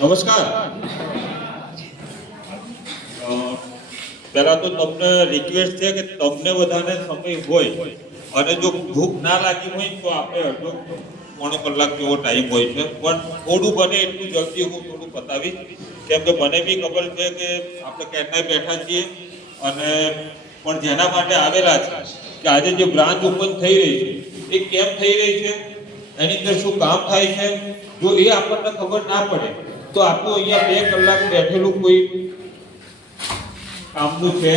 નમસ્કાર. પહેલા તો તમને રિક્વેસ્ટ છે કે તમને બધાને સમય હોય અને જો ભૂખ ના લાગી હોય તો આપણે અડધો પોણો કલાક જેવો ટાઈમ હોય છે, પણ થોડું બને એટલું જલ્દી હું થોડું બતાવીશ, કેમ કે મને બી ખબર છે કે આપણે ક્યારના બેઠા છીએ અને પણ જેના માટે આવેલા છે કે આજે જે બ્રાન્ચ ઓપન થઈ રહી છે એ કેમ થઈ રહી છે, એની અંદર શું કામ થાય છે, જો એ આપણને ખબર ના પડે તો આપણું અહીંયા 2 કલાક બેઠેલું કોઈ કામનું છે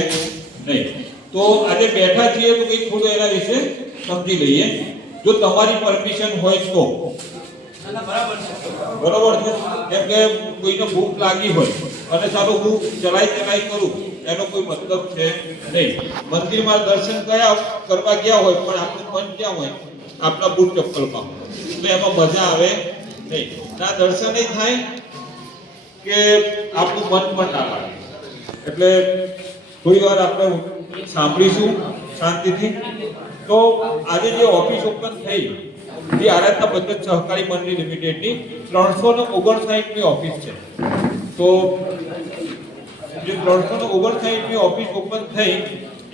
નહીં. તો આજે બેઠા છીએ તો કંઈક થોડું એના વિશે સમજી લઈએ, જો તમારી પરમિશન હોય તો. બરોબર છે, કેમ કે કોઈને ભૂખ લાગી હોય અને ચાલો હું ચલાઈ કરું એનો કોઈ મતલબ છે નહીં. મંદિરમાં દર્શન કરવા ગયા હોય પણ આપણું મન ક્યાં હોય, આપણા બૂટ ચપ્પલમાં, તો એમાં મજા આવે નહીં. ના દર્શન થાય કે આપણું મન પણ ના લાગે. એટલે થોડી વાર આપણે સાંભળીશું શાંતિથી. તો આજે જે ઓફિસ ઓપન થઈ એ આરાધના બચત સહકારી મંડળી લિમિટેડની 359મી ઓફિસ છે. તો જે 359મી ઓફિસ ઓપન થઈ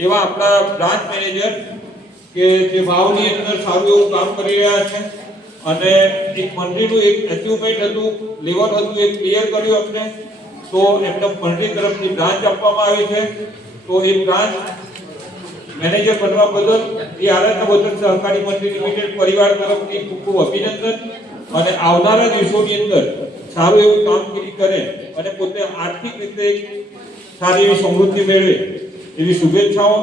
એવા આપણા બ્રાન્ચ મેનેજર કે જે ભાવની અંદર સારું એવું કામ કરી રહ્યા છે અને એક મંડળીનું એક એચિવમેન્ટ હતું, લેવલ હતું, એ ક્લિયર કર્યું અમને. તો એમને મંડળી તરફથી બ્રાન્ચ આપવામાં આવી છે. તો એ બ્રાન્ચ મેનેજર બનવા બદલ એ આરાધના બચત સહકારી મંડળી લિમિટેડ પરિવાર તરફથી ખૂબ ખૂબ અભિનંદન અને આવનારા દિવસોની અંદર સારું એવું કામગીરી કરે અને પોતે આર્થિક રીતે સારી એવી સમૃદ્ધિ મેળવે એવી શુભેચ્છાઓ.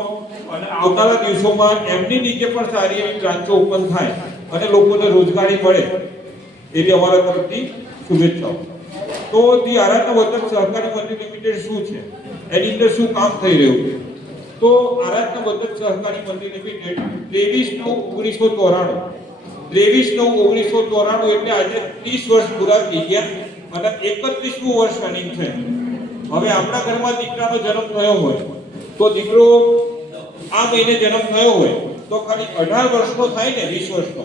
અને આવનારા દિવસોમાં એમની નીચે પણ સારી એવી બ્રાન્ચો ઓપન થાય અને લોકોને રોજગારી મળે એવી અમારા તરફથી શુભેચ્છાઓ. તો ધી આરાધના બચત સહકારી મંડળી લિમિટેડ શું છે, એની અંદર શું કામ થઈ રહ્યું છે? તો આરાધના બચત સહકારી મંડળી લિમિટેડ 23/9/1994 એટલે આજે 30 વર્ષ પૂરા થઈ ગયા અને 31મું વર્ષ રનિંગ છે. હવે આપણા ઘરમાં દીકરાનો જન્મ થયો હોય તો દીકરો આ મહિને જન્મ થયો હોય તો ખાલી 18 વર્ષનો થાય ને, 20 વર્ષનો,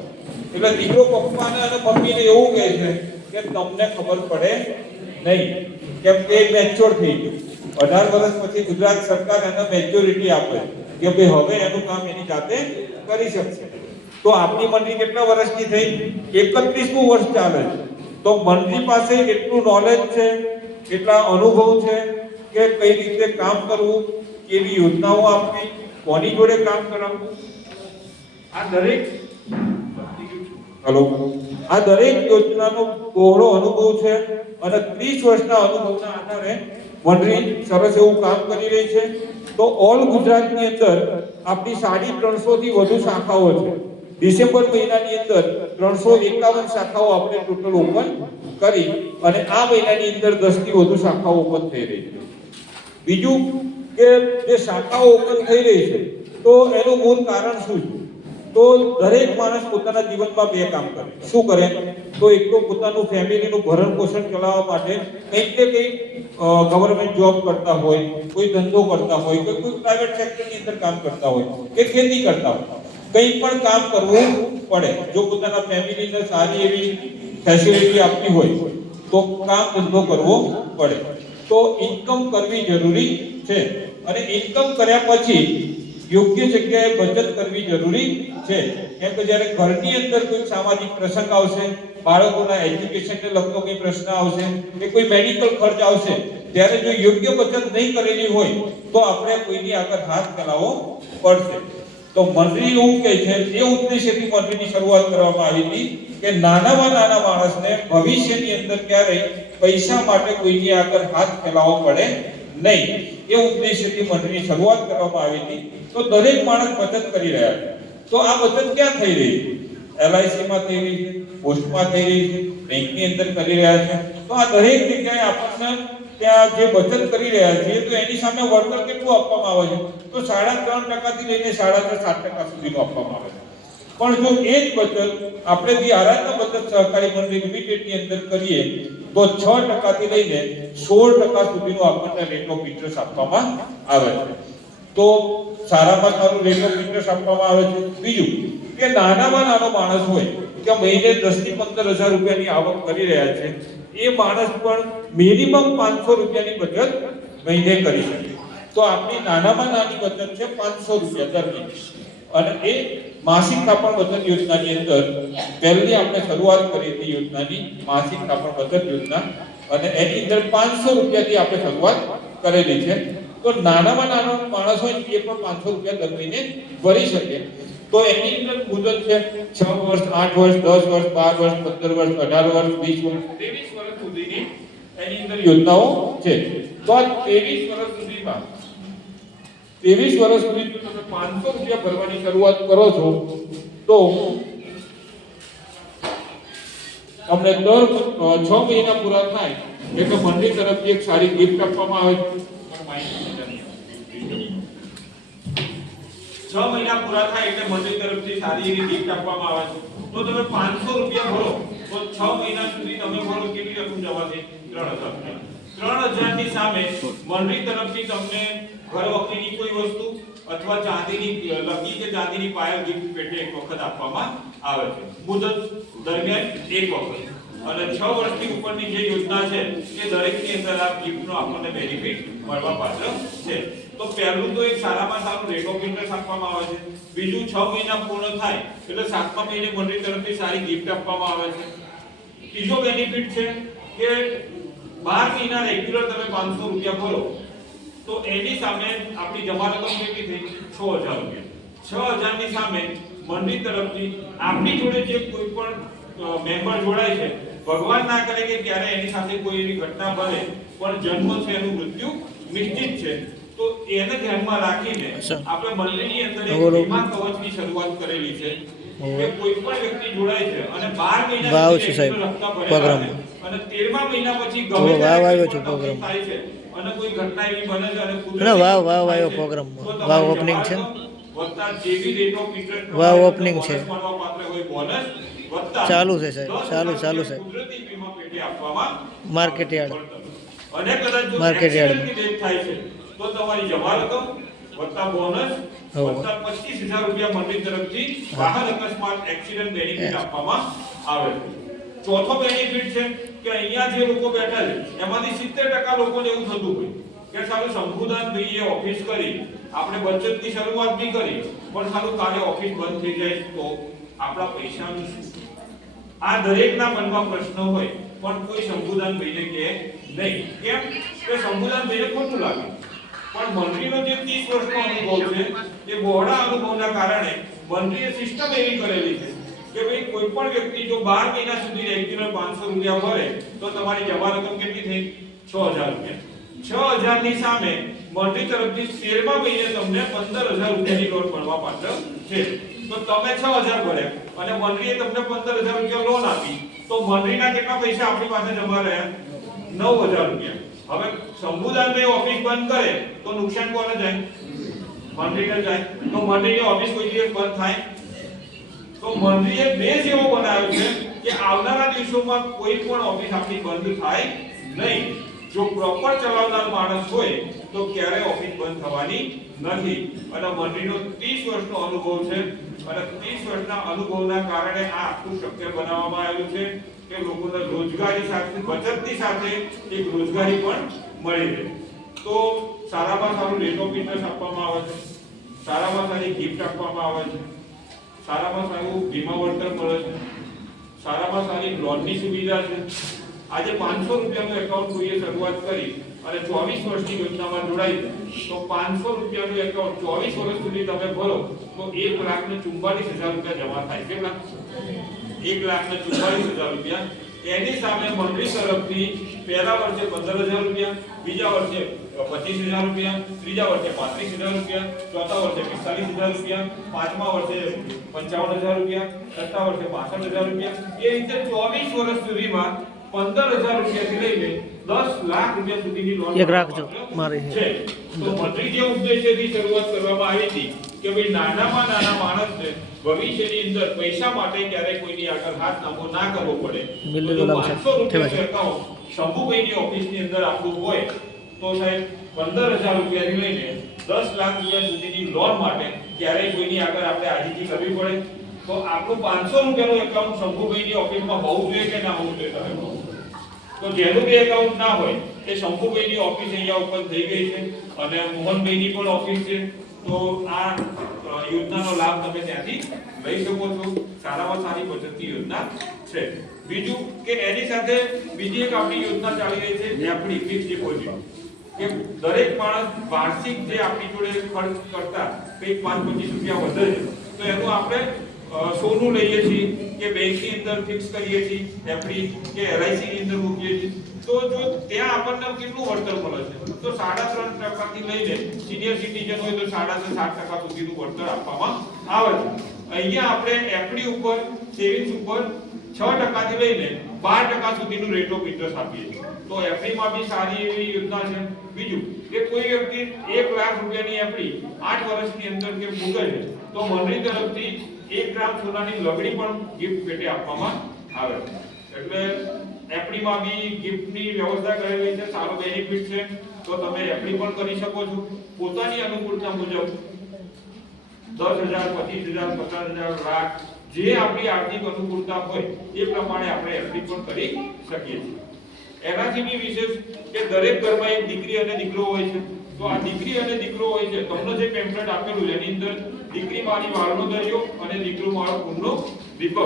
એટલે દીકરો પપ્પાને અને મમ્મીને એવું કહે છે કે તમને ખબર પડે નહીં, કેમ કે મેચ્યોર થઈ ગયું. 18 વર્ષ પછી ગુજરાત સરકાર એને મેચ્યોરિટી આપે કે ભાઈ હવે એનું કામ એની જાતે કરી શકશે. તો આપણી મંડળી કેટલા વર્ષની થઈ? 31મું વર્ષ ચાલે છે. તો મંડળી પાસે એટલું નોલેજ છે, એટલા અનુભવ છે કે કઈ રીતે કામ કરવું, કેવી યોજનાઓ આપવી, કોની જોડે કામ કરાવવું, આ દરેક યોજનાનો બહોળો અનુભવ છે અને 30 વર્ષના અનુભવના આધારે મંડળી સરસ એવું કામ કરી રહી છે. તો ઓલ ગુજરાતની અંદર આપણી 350 થી વધુ શાખાઓ છે. ડિસેમ્બર મહિનાની અંદર 351 શાખાઓ આપણે ટોટલ ઓપન કરી અને આ મહિનાની અંદર 10 થી વધુ શાખાઓ ઓપન થઈ રહી છે. બીજું કે જે શાખાઓ ઓપન થઈ રહી છે તો એનું મૂળ કારણ શું છે? તો દરેક માણસ પોતાના જીવનમાં 2 કામ કરે. શું કરે? તો એક તો પોતાનું ફેમિલીનું ભરણ પોષણ ચલાવવા માટે કંઈક ને કંઈક ગવર્નમેન્ટ જોબ કરતા હોય, કોઈ ધંધો કરતા હોય, કોઈ પ્રાઇવેટ સેક્ટરની અંદર કામ કરતા હોય કે ખેતી કરતા હોય, કંઈ પણ કામ કરવું પડે. જો પોતાના ફેમિલીને સારી એવી ફેસિલિટી આપવી હોય તો કામ ધંધો કરવો પડે. તો ઇન્કમ કરવી જરૂરી છે અને ઇન્કમ કર્યા પછી યોગ્ય જગ્યાએ બચત કરવી જરૂરી છે. કેમ કે જ્યારે ઘરની અંદર કોઈ સામાજિક પ્રસંગ આવશે, બાળકોના એજ્યુકેશનને લગતો કોઈ પ્રશ્ન આવશે કે કોઈ મેડિકલ ખર્ચ આવશે, ત્યારે જો યોગ્ય બચત નહીં કરેલી હોય તો આપણે કોઈની આગળ હાથ ફેલાવવો પડશે. તો મંડળી એવું કહે છે, એ ઉદ્દેશ્યથી મંડળીની શરૂઆત કરવામાં આવી હતી કે નાનામાં નાના માણસને ભવિષ્યની અંદર ક્યારેય પૈસા માટે કોઈની આગળ હાથ ફેલાવવો પડે નહીં. એ ઉદ્દેશ્યથી મંડળીની શરૂઆત કરવામાં આવી હતી. તો દરેક માણસ બચત કરી રહ્યા છે. તો આ બચત ક્યાં થઈ રહી છે? LICમાં થઈ રહી છે, પોસ્ટમાં થઈ રહી છે, બેંકની અંદર કરી રહ્યા છે. તો આ દરેક જગ્યાએ આપણને ત્યાં જે બચત કરી રહ્યા છીએ તો એની સામે વળતર કેટલું આપવામાં આવે છે? તો 3.5% થી લઈને 7.5% સુધીનું આપવામાં આવે છે. પણ જો એ જ બચત આપણે જે આરાધના બચત સહકારી મંડળી લિમિટેડની અંદર કરીએ તો 6% થી લઈને 16% સુધીનું આપણને રેટ ઓફ ઇન્ટરેસ્ટ આપવામાં આવે છે. તો સારામાં સારું રેટ ઓફ ઇન્ટરેસ્ટ આપવામાં આવે છે. બીજું કે નાનામાં નાનો માણસ હોય કે મહિને 10 થી 15,000 રૂપિયાની આવક કરી રહ્યા છે, એ માણસ પણ મિનિમમ 500 રૂપિયાની બચત મહિને કરી શકે. તો આપણી નાનામાં નાની બચત છે 500 રૂપિયા દર મહિને. અને એ માસિક થાપણ બચત યોજનાની અંદર પહેલી આપણે શરૂઆત કરી હતી યોજનાની, માસિક થાપણ બચત યોજના, અને એની અંદર 500 રૂપિયાથી આપણે શરૂઆત કરેલી છે. તો નાનામાં નાનો માણસ હોય એ પણ 500 રૂપિયા દર મહિને ભરી શકે. તો એની અંદર મુદત છે 6 વર્ષ, 8 વર્ષ, 10 વર્ષ, 12 વર્ષ, 15 વર્ષ, 18 વર્ષ, 20 વર્ષ, 23 વર્ષ સુધીની એની અંદર યોજનાઓ છે. તો આ 23 વર્ષ સુધીમાં 23 વર્ષ સુધી જો તમે 500 રૂપિયા ભરવાની શરૂઆત કરો છો તો તમને દર 6 મહિના પૂરા થાય એટલે મંડળી તરફથી એક સારી ગિફ્ટ આપવામાં આવે છે. 6 મહિના પૂરા થાય એટલે મંડળી તરફથી સારી એવી ગિફ્ટ આપવામાં આવે છે. તો તમે 500 રૂપિયા ભરો તો 6 મહિના સુધી તમે ભરો કેટલી રકમ જમા થઈ? 3000. 3000 ની સામે મંડળી તરફથી તમને ઘર વખરીની કોઈ વસ્તુ અથવા ચાંદીની લકી કે ચાંદીની પાયલ ગિફ્ટ પેટે એક વખત આપવામાં આવે છે, મુદત દરમિયાન એક વખત. અને 6 વર્ષથી ઉપરની જે યોજના છે એ દરેકની અંદર આ ગિફ્ટનો આપણને બેનિફિટ મળવા પાત્ર છે. તો પહેલું તો એક સારામાં સારું રેટ ઓફ ઇન્ટરેસ્ટ આપવામાં આવે છે. બીજું 6 મહિના પૂર્ણ થાય એટલે 7મા મહિને મંડળી તરફથી સારી ગિફ્ટ આપવામાં આવે છે. ત્રીજો બેનિફિટ છે કે 12 મહિના રેગ્યુલર તમે 500 રૂપિયા ભરો તો એની સામે આપણી જમા રકમ કેટલી થઈ? 6000 રૂપિયા. 6000 ની સામે મંડળી તરફથી આપણી જોડે જે કોઈ પણ મેમ્બર જોડાય છે, ભગવાન ના કરે કે ત્યારે એની સાથે કોઈ એવી ઘટના બને પણ જન્મ છે એનું મૃત્યુ નિશ્ચિત છે, તો એને ધ્યાનમાં રાખીને આપણે મંડળીની અંદર એક વીમા કવચની શરૂઆત કરેલી છે કે કોઈ પણ વ્યક્તિ જોડાય છે અને 12 મહિના સુધી હપ્તા ભરેલા છે અને 13મા મહિના પછી ગમે ત્યારે થાય છે અને કોઈ ઘટના એવી બને છે અને પ્રોગ્રામ ઓપનિંગ છે, વત્તા જેવી રેટ ઓફ ઇન્ટરેસ્ટ ઓપનિંગ છે, પાત્ર હોય બોનસ વત્તા ચાલુ છે સાહેબ, ચાલુ છે કુદરતી વીમા પેટે આપવામાં માર્કેટ યાર્ડ. અને કદાચ જો માર્કેટ યાર્ડ ડેથ થાય છે તો તમારી જમા રકમ વત્તા બોનસ વત્તા 25000 રૂપિયા મંડળી તરફથી વાહન અકસ્માત એક્સિડન્ટ બેનિફિટ આપવામાં આવે છે. ચોથો બેનિફિટ છે કે અહીંયા જે લોકો બેઠા છે એમાંથી 70% લોકોને એવું થતું હોય કે સારું શંભુદાન ભાઈએ ઓફિસ કરી, આપણે બચતની શરૂઆત બી કરી, પણ સારું કાલે ઓફિસ બંધ થઈ જાય તો આપણા પૈસાનું શું? આ દરેકના મનમાં પ્રશ્ન હોય પણ કોઈ શંભુદાન ભાઈને કહે નહીં. કેમ કે શંભુદાન ભાઈને ખોટું લાગે. પણ મંડળીનો જે 30 વર્ષનો અનુભવ છે એ બહોળા અનુભવના કારણે મંડળીએ સિસ્ટમ એવી કરેલી છે કે ભાઈ કોઈ પણ વ્યક્તિ જો 12 મહિના સુધી રેગ્યુલર 500 રૂપિયા ભરે તો તમારી જમા રકમ કેટલી થઈ? 6000 રૂપિયા. 6000 ની સામે મંડળી તરફથી 13મા મહિને તમને 15000 રૂપિયાની લોન મળવા પાત્ર છે. તો તમે 6000 ભર્યા અને મંડળીએ તમને 15000 રૂપિયા લોન આપી તો મંડળીના કેટલા પૈસા આપણી પાસે જમા રહ્યા? 9000 રૂપિયા. હવે શંભુદાનભાઈ ઓફિસ બંધ કરે તો નુકસાન કોને જાય? મંડળીને જાય. તો મંડળીની ઓફિસ કોઈ દિવસ બંધ થાય? તો મંડળીએ બેઝ એવો બનાવ્યો છે કે આવનારા દિવસોમાં કોઈ પણ ઓફિસ આપણી બંધ થાય નહીં. જો પ્રોપર ચલાવનાર માણસ હોય તો ક્યારે ઓફિસ બંધ થવાની નથી. અને મંડળીનો 30 વર્ષનો અનુભવ છે અને 30 વર્ષના અનુભવના કારણે આ આખું શક્ય બનાવવામાં આવ્યું છે કે લોકોને રોજગારી સાથે બચતની સાથે એક રોજગારી પણ મળી રહે. તો સારામાં સારું રેટ ઓફ ઇન્ટરેસ્ટ આપવામાં આવે છે, સારામાં સારી ગિફ્ટ આપવામાં આવે છે, સારામાં સારું વીમા વળતર મળે છે, સારામાં સારી લોનની સુવિધા છે. આજે 500 રૂપિયાનું એકાઉન્ટ કોઈએ શરૂઆત કરી અને 24 વર્ષની યોજનામાં જોડાઈ તો 500 રૂપિયાનું એકાઉન્ટ 24 વર્ષ સુધી તમે ભરો તો 1,44,000 રૂપિયા જમા થાય. કેટલા? 1,44,000 રૂપિયા. એની સામે મંડળી તરફથી પહેલા વર્ષે 15,000 રૂપિયા, બીજા વર્ષે 25,000 રૂપિયા, ત્રીજા વર્ષે 35,000 રૂપિયા, ચોથા વર્ષે 45,000 રૂપિયા, પાંચમા વર્ષે 55,000 રૂપિયા, છઠ્ઠા વર્ષે 65,000 રૂપિયા. એ રીતે 24 વર્ષ સુધીમાં 15,000 રૂપિયાથી લઈને 10 લાખ રૂપિયા સુધીની લોન એક રાખજો મારી છે. તો મંડળી જે ઉદ્દેશ્યથી શરૂઆત કરવામાં આવી હતી કે ભાઈ નાનામાં નાના માણસને ભવિષ્યની અંદર પૈસા માટે ક્યારે કોઈની આગળ હાથ લાંબો ના કરવો પડે. તો 500 રૂપિયાનું એકાઉન્ટ શંભુભાઈની ઓફિસની અંદર આપણું હોય તો સાહેબ 15,000 રૂપિયાથી લઈને 10 લાખ રૂપિયા સુધીની લોન માટે ક્યારેય કોઈની આગળ આપણે આજીજી કરવી પડે? તો આપણું 500 રૂપિયાનું એકાઉન્ટ શંભુભાઈની ઓફિસમાં હોવું જોઈએ કે ના હોવું જોઈએ તમે કહો? તો જેનું બી એકાઉન્ટ ના હોય એ શંભુભાઈની ઓફિસ અહીંયા ઉપર થઈ ગઈ છે અને મોહનભાઈની પણ ઓફિસ છે. તો આ યોજનાનો લાભ તમે ત્યાંથી લઈ શકો છો. સારામાં સારી બચતની યોજના છે. બીજું કે એની સાથે બીજી એક આપણી યોજના ચાલી રહી છે એફડી ફિક્સ ડિપોઝિટ, કે દરેક માણસ વાર્ષિક જે આપણી જોડે ખર્ચ કરતા કંઈક 5-25 રૂપિયા વધે છે તો એનું આપણે સોનું લઈએ છીએ કે બેંકની અંદર ફિક્સ કરીએ છીએ એફડી કે એલઆઈસી ની અંદર મૂકીએ છીએ. તો જો ત્યાં આપણને કેટલું વળતર મળે છે તો 3.5% થી લઈને સિનિયર સિટીઝન હોય તો 7.5% સુધીનું વળતર આપવામાં આવે છે. અહીંયા આપણે એફડી ઉપર સેવિંગ્સ ઉપર 6% થી લઈને 12% સુધીનું રેટ ઓફ ઇન્ટરેસ્ટ આપીએ છીએ. તો એફડી માં બી સારી એવી યોજના છે. બીજું કે કોઈ વ્યક્તિ 1 લાખ રૂપિયાની એફડી 8 વર્ષની અંદર કે મૂકે છે તો મંડળી તરફથી 1 ગ્રામ સોનાની લગડી પણ ગિફ્ટ પેટે આપવામાં આવે છે. એટલે એફડી માં બી ગિફ્ટની વ્યવસ્થા કરેલી છે. સારો બેનિફિટ છે. તો તમે એફડી પણ કરી શકો છો પોતાની અનુકૂળતા મુજબ. 10,000 25,000 50,000 લાખ જે આપણી આર્થિક અનુકૂળતા હોય એ પ્રમાણે આપણે એફડી પણ કરી શકીએ છીએ. એનાથી બી વિશેષ કે દરેક ઘરમાં એક દીકરી અને દીકરો હોય છે. તો આ દીકરી અને દીકરો હોય છે તમને જે પેમ્ફલેટ આપેલું છે એની અંદર દીકરી મારી વાળનો દરિયો અને દીકરો મારો કુંડનો દીપક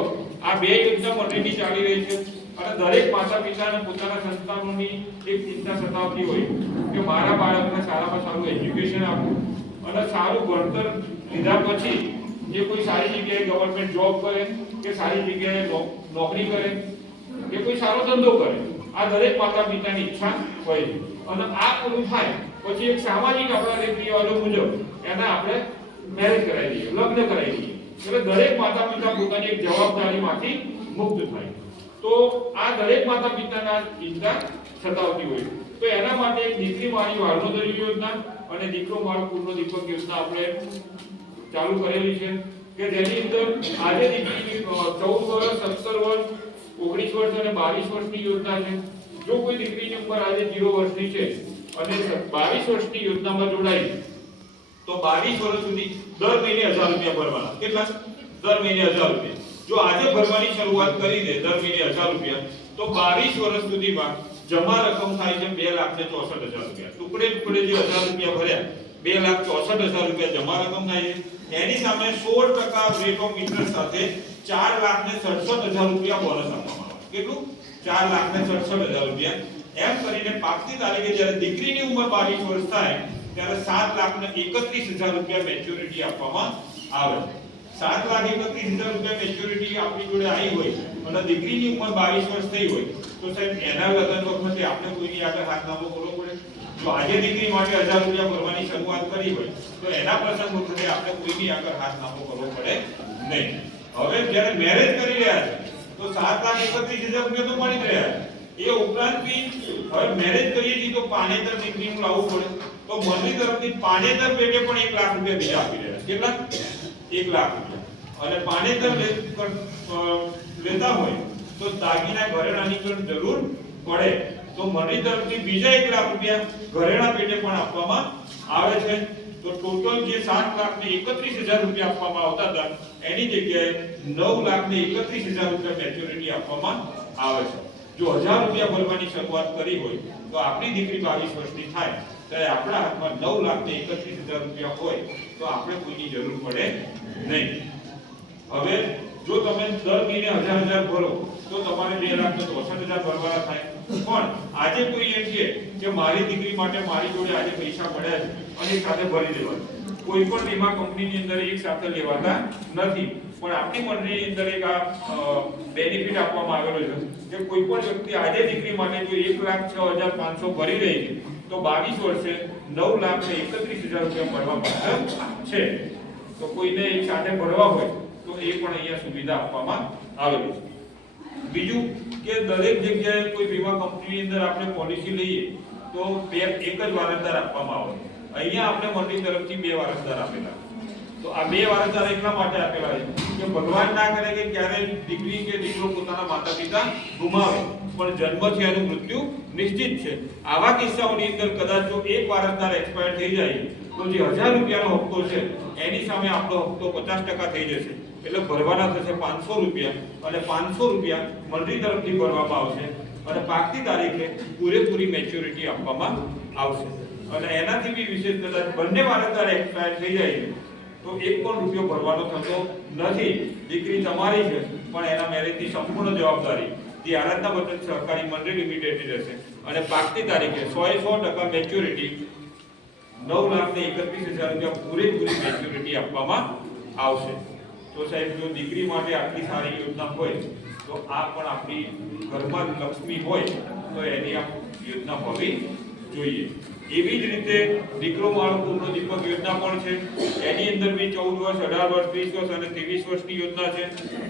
આ બે યોજના મંડળીની ચાલી રહી છે. અને દરેક માતા પિતાને પોતાના સંતાનોની એક ચિંતા સતાવતી હોય કે મારા બાળકને સારામાં સારું એજ્યુકેશન આપવું અને સારું ભણતર લીધા પછી જે કોઈ સારી જગ્યાએ ગવર્નમેન્ટ જોબ કરે કે સારી જગ્યાએ નોકરી કરે કે કોઈ સારો ધંધો કરે. આ દરેક માતા પિતાની ઈચ્છા હોય છે. અને આ પૂરું થાય પછી એક સામાજિક આપણા રીત રિવાજો મુજબ એના આપણે મેરેજ કરાવી દઈએ, લગ્ન કરાવી દઈએ. એટલે દરેક માતા પિતા પોતાની એક જવાબદારીમાંથી મુક્ત થાય. તો આ દરેક માતા પિતાના ચિંતા સતાવતી હોય. તો એના માટે એક દીકરી મારી વાળનો દરિયો યોજના અને દીકરો મારો કુળનો દીપક યોજના આપણે ચાલુ કરેલી છે કે જેની અંદર આજે દીકરી 14 વર્ષ 17 વર્ષ 19 વર્ષ અને 22 વર્ષની યોજના છે. જો કોઈ દીકરીની ઉંમર આજે 0 વર્ષની છે અને 22 વર્ષની યોજનામાં જોડાઈ તો 22 વર્ષ સુધી દર મહિને 1000 રૂપિયા ભરવાના. કેટલા? દર મહિને 1000 રૂપિયા. જો આજે ભરવાની શરૂઆત કરી દે દર મહિને 1000 રૂપિયા તો 22 વર્ષ સુધીમાં જમા રકમ થાય છે 2,64,000 રૂપિયા. ટુકડે ટુકડે જે 1000 રૂપિયા ભર્યા 2,64,000 રૂપિયા જમા રકમ થાય છે. એની સામે 16% રેટ ઓફ ઇન્ટરેસ્ટ સાથે 4,67,000 રૂપિયા બોનસ આપવામાં આવે. કેટલું? 4,67,000 રૂપિયા. એમ કરીને પાકતી તારીખે જ્યારે દીકરીની ઉંમર 22 વર્ષ થાય ત્યારે 7,31,000 રૂપિયા મેચ્યોરિટી આપવામાં આવે. 7,31,000 રૂપિયા મેચ્યોરિટી આપણી જોડે આવી હોય અને દીકરીની ઉંમર 22 વર્ષ થઈ હોય તો સાહેબ એના લગ્ન વખતે આપણે કોઈની આગળ હાથ નામો કરવો પડે. જો આજે દીકરી માટે 1000 રૂપિયા ભરવાની શરૂઆત કરી હોય તો એના પ્રસંગ વખતે આપણે કોઈની આગળ હાથ નામો કરવો પડે નહીં. હવે જ્યારે મેરેજ કરી રહ્યા છે તો 7,31,000 રૂપિયા તો મળી જ રહ્યા છે. એ ઉપરાંત બી હવે મેરેજ કરીએ છીએ તો પાનેતર દીકરીનું લાવવું પડે. તો મંડળી તરફથી પાનેતર પેટે પણ 1 લાખ રૂપિયા બીજા આપી રહ્યા છે. કેટલા? 1 લાખ રૂપિયા. અને પાનેતર લેતા હોય તો દાગીના ઘરેણાની પણ જરૂર પડે તો મંડળી તરફથી બીજા 1 લાખ રૂપિયા ઘરેણા પેટે પણ આપવામાં આવે છે. તો ટોટલ જે 7,31,000 રૂપિયા આપવામાં આવતા હતા એની જગ્યાએ 9,31,000 રૂપિયા મેચ્યોરિટી આપવામાં આવે છે. જો 1000 રૂપિયા ભરવાની શરૂઆત કરી હોય તો આપણી દીકરી 22 વર્ષની થાય ત્યારે આપણા હાથમાં 9,31,000 રૂપિયા હોય તો આપણે કોઈની જરૂર પડે નહીં. હવે જો તમે દર મહિને 1000 ભરો તો તમારે 2,64,000 ભરવાના થાય. પણ આજે કોઈ એમ કે મારી દીકરી માટે મારી જોડે આજે પૈસા પડ્યા છે અને સાથે ભરી દેવાના. કોઈ પણ વીમા કંપનીની અંદર એક સાથે લેવાતા નથી. પણ આપણી મંડળીની અંદર એક આ બેનિફિટ આપવામાં આવેલો છે કે કોઈ પણ વ્યક્તિ આજે દીકરી માટે જો 1,06,500 ભરી રહી છે તો 22 વર્ષે 9,31,000 રૂપિયા ભરવા પાત્ર છે. તો કોઈને એક સાથે ભરવા હોય તો એ પણ અહીંયા સુવિધા આપવામાં આવેલી છે. બીજું કે દરેક જગ્યાએ કોઈ વીમા કંપનીની અંદર આપણે પોલિસી લઈએ તો એક જ વારસદાર આપવામાં આવે. અહીંયા આપણે મંડળી તરફથી 2 વારસદાર આપેલા. તો આ 2 વારસદાર એટલા માટે આપેલા છે કે ભગવાન ના કરે કે ક્યારે દીકરી કે દીકરો પોતાના માતા પિતા ગુમાવે પણ જન્મથી એનું મૃત્યુ નિશ્ચિત છે. આવા કિસ્સાઓની અંદર કદાચ જો એક વારસદાર એક્સપાયર થઈ જાય તો જે 1000 રૂપિયાનો હપ્તો છે એની સામે આપણો હપ્તો 50% થઈ જશે. એટલે ભરવાના થશે 500 રૂપિયા અને 500 રૂપિયા મંડળી તરફથી ભરવામાં આવશે અને પાકતી તારીખે પૂરેપૂરી મેચ્યોરિટી આપવામાં આવશે અને એનાથી બી વિશેષ કદાચ બંને વારંવાર એક્સપાયર થઈ જાય તો 1 પણ રૂપિયો ભરવાનો થતો નથી. દીકરી તમારી છે પણ એના મેરેજની સંપૂર્ણ જવાબદારી જે આરાધના બચત સહકારી મંડળી લિમિટેડની રહેશે અને પાકતી તારીખે 100% મેચ્યોરિટી 9,31,000 રૂપિયા પૂરેપૂરી મેચ્યોરિટી આપવામાં આવશે. તો સાહેબ જો દીકરી માટે આટલી સારી યોજના હોય તો આ પણ આપણી ઘરમાં લક્ષ્મી હોય તો એની આ યોજના હોવી જોઈએ. એવી જ રીતે દીકરો માળો પૂર્ણ દીપક યોજના પણ છે. એની અંદર બી 14 વર્ષ 18 વર્ષ 20 વર્ષ અને 23 વર્ષની યોજના છે.